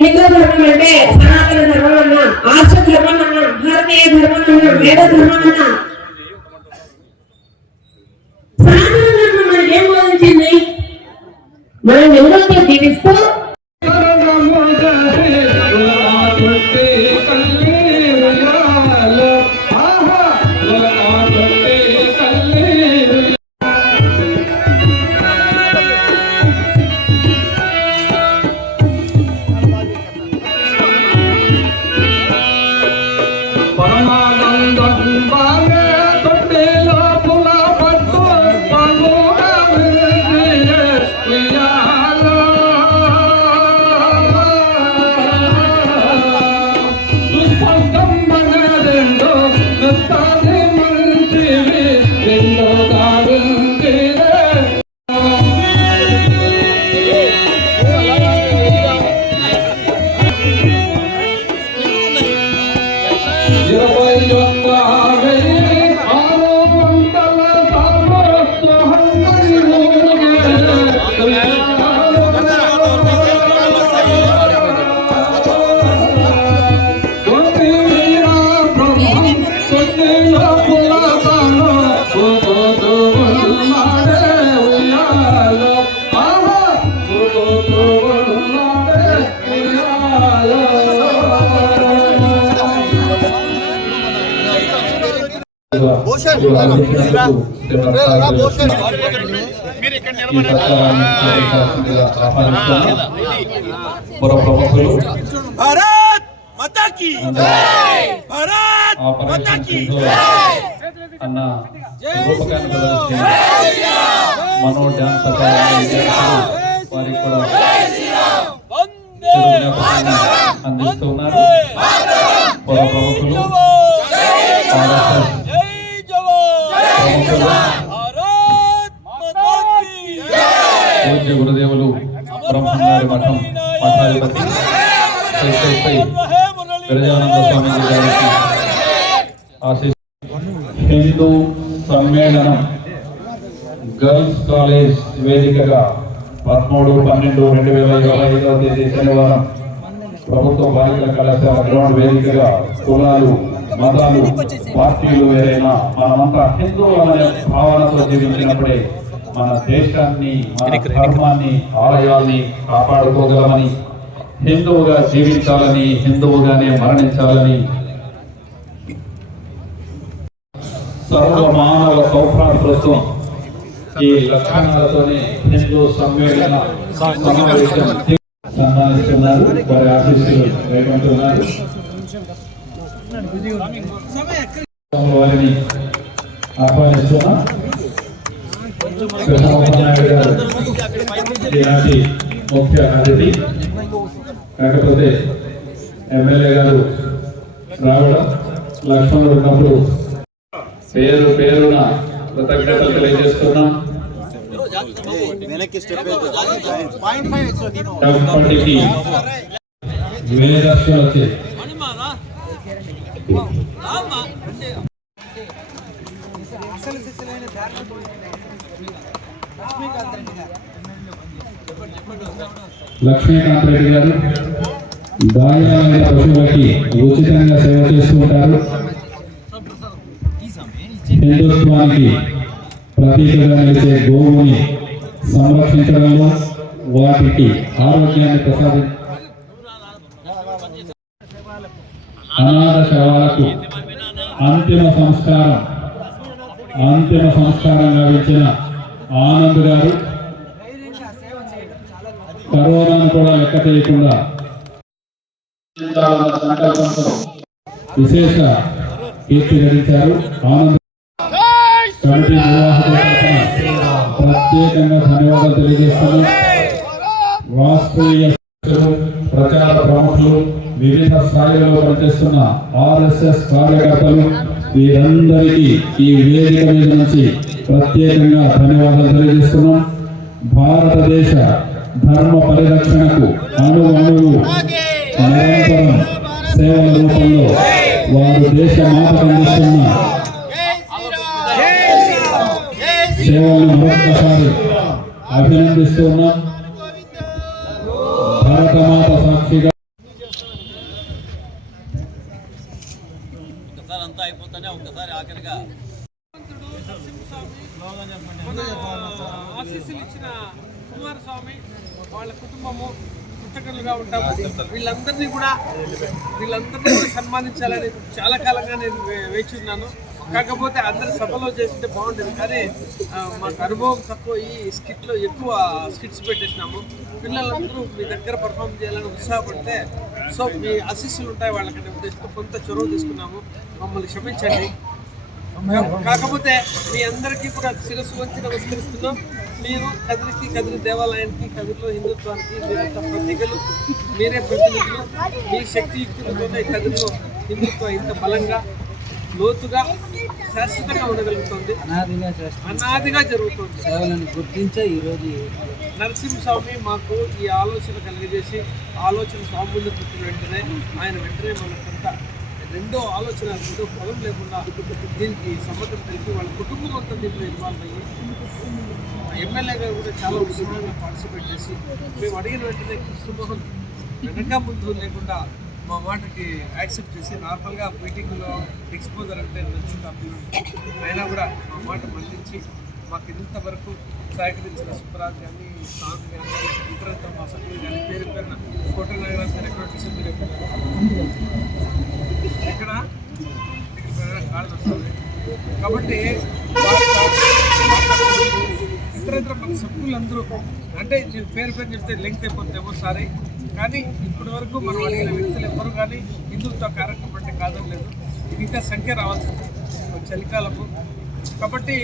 హిందూ ధర్మం అంటే సనాతన ధర్మం అన్నా, ఆర్ష ధర్మం అన్నా, భారతీయ ధర్మం అన్నా, వేద ధర్మం అన్నా. సనాతన ధర్మం మనకి ఏం బోధించింది? మనం నివృత్తి జీవిస్తూ మీరు అందించినందుకు పుర ప్రముఖులు అన్న రూపకాన్ని మనో డ్యాన్స్ అకాడమీ వారికి కూడా అందిస్తున్నారు. పుర ప్రముఖులు పూజ్య గురుదేవులు బ్రహ్మంగారి మఠం మఠాధిపతి విరజానంద స్వామీజీ గారికి హిందూ సమ్మేళనం గర్ల్స్ కాలేజ్ వేదికగా 13/12/2025 తేదీ శనివారం ప్రభుత్వ బాలికల కళాశాల గ్రౌండ్ వేదికగా కులాలు, మతాలు, పార్టీలు వేరైనా మనమంతా హిందువులనే భావనతో జీవించినప్పుడే మన దేశాన్ని, మన ధర్మాన్ని, ఆలయాల్ని కాపాడుకోగలమని, హిందువుగా జీవించాలని, హిందువుగానే మరణించాలని, సర్వ మానవ సౌభ్రాతృత్వం ఈ లక్షణాలతోనే హిందూ సమ్మేళన సమావేశం సన్మానిస్తున్నారు. వారి ఆశీస్సులు వేడుకుంటున్నారు. వారిని ఆహ్వానిస్తున్నా. ఈనాటి ముఖ్య అతిథి కాకపోతే ఎమ్మెల్యే గారు రావడం, లక్ష్మణుడు ఉన్నప్పుడు పేరు పేరున కృతజ్ఞతలు తెలియజేస్తున్నాం. ఎప్పటికీ వేదస్తులకి లక్ష్మీకాంత్ రెడ్డి గారు దాయాలయ పశువులకి ఉచితంగా సేవ చేస్తుంటారు. హిందుత్వానికి ప్రతీకగా నిలిచే గోవుని సంరక్షించడంలో, వాటికి ఆరోగ్యాన్ని అనాథ శవాలకు అంతిమ సంస్కారం గావించిన ఆనంద్ గారు కరోనాను కూడా లెక్క చేయకుండా సంకల్పంతో విశేష కీర్తి గడించారు. ఆనంద్ కమిటీ నిర్వాహకుల ప్రత్యేకంగా ధన్యవాదాలు తెలియజేస్తున్నాం. రాష్ట్రీయ ప్రచార ప్రముఖులు, వివిధ స్థాయిలలో పనిచేస్తున్న ఆర్ఎస్ఎస్ కార్యకర్తలు, వీరందరికీ ఈ వేదిక మీద నుంచి ప్రత్యేకంగా ధన్యవాదాలు తెలియజేస్తున్నాం. భారతదేశ ధర్మ పరిరక్షణకు అణువు నిరంతరం సేవల రూపంలో వారు దేశ మాతకు అందిస్తున్న సేవలను మరొకసారి అభినందిస్తున్నాం. భారతమాత సాక్షిగా ఆశీస్సులు ఇచ్చిన కుమారస్వామి వాళ్ళ కుటుంబము కృతజ్ఞులుగా ఉంటాము. వీళ్ళందరినీ కూడా సన్మానించాలని చాలా కాలంగా నేను వేచి ఉన్నాను. కాకపోతే అందరి సభలో చేస్తుంటే బాగుంటుంది, కానీ మాకు అనుభవం తక్కువ. ఈ స్కిట్లో ఎక్కువ స్కిట్స్ పెట్టేసినాము. పిల్లలందరూ మీ దగ్గర పర్ఫామ్ చేయాలని ఉత్సాహపడితే, సో మీ ఆశీస్సులు ఉంటాయి వాళ్ళకనే ఉద్దేశంతో కొంత చొరవ తీసుకున్నాము. మమ్మల్ని క్షమించండి. కాకపోతే మీ అందరికీ కూడా శిరస్సు వంచి నమస్కరిస్తున్నాం. మీరు కదిరి దేవాలయానికి, కదిరిలో హిందుత్వానికి మీరంతా ప్రతీకలు, మీరే ప్రతినిధులు. మీ శక్తియుక్తులతోనే కదిరిలో హిందుత్వం ఇంత బలంగా, లోతుగా, శాశ్వతంగా ఉండగలుగుతుంది. అనాదిగా జరుగుతుంది. సేవలను గుర్తించే ఈరోజు నరసింహస్వామి మాకు ఈ ఆలోచన కలిగజేసి, ఆలోచన స్వామి ముందు పెట్టిన వెంటనే మనకంతా రెండో పదం లేకుండా దీనికి సమ్మతం తెలిపి వాళ్ళ కుటుంబం అంతా దీంట్లో ఇన్వాల్వ్ అయ్యి, ఎమ్మెల్యే గారు కూడా చాలా ఉత్సాహంగా పార్టిసిపేట్ చేసి, మేము అడిగిన వెంటనే కృష్ణమోహన్ వెనక ముందు లేకుండా మా మాటకి యాక్సెప్ట్ చేసి, నార్మల్గా మీటింగ్లో ఎక్స్పోజర్ అంటే నచ్చుతాము, అయినా కూడా మా మాట మళ్ళించి మాకు ఇంతవరకు సహకరించిన సుబ్బరాజ్ కానీ, స్వామి కానీ, ఇతరత్వ మా సభ్యులు కానీ, పేరు పేరున కోట నాగరాజు గారు ఎక్కడ డిసెంబర్ ఎక్కడ కాళ్ళు వస్తుంది. కాబట్టి ఇతర మన సభ్యులందరూ అంటే నేను పేరు చెప్తే లెంగ్త్ అయిపోతుందేమో సారీ, కానీ ఇప్పటి వరకు మనం అడిగిన వ్యక్తులు ఎవరు కానీ హిందుత్వ కార్యక్రమం అంటే కాదనలేదు. ఇది ఇంకా సంఖ్య రావాల్సింది చలికాలము, కాబట్టి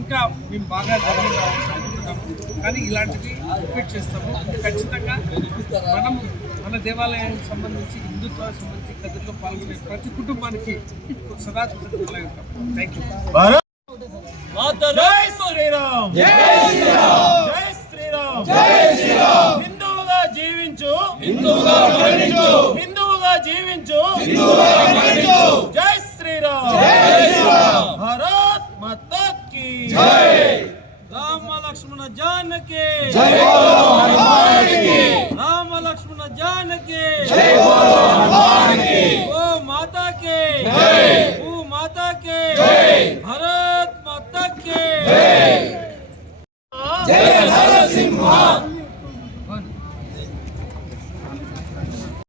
ఇంకా మేము బాగా జరుగుతున్నాము. కానీ ఇలాంటివి రిపీట్ చేస్తాము. ఖచ్చితంగా మనము మన దేవాలయానికి సంబంధించి హిందుత్వానికి సంబంధించి కథల్లో పాల్గొనే ప్రతి కుటుంబానికి సదా కృతజ్ఞతలై ఉంటాం. Thank you. జై శ్రీరామ్, జై శ్రీరామ్, జై శ్రీరామ్, జై శ్రీరామ్. హిందువుగా జీవించు, హిందువుగా మరణించు, హిందువుగా జీవించు, హిందువుగా మరణించు.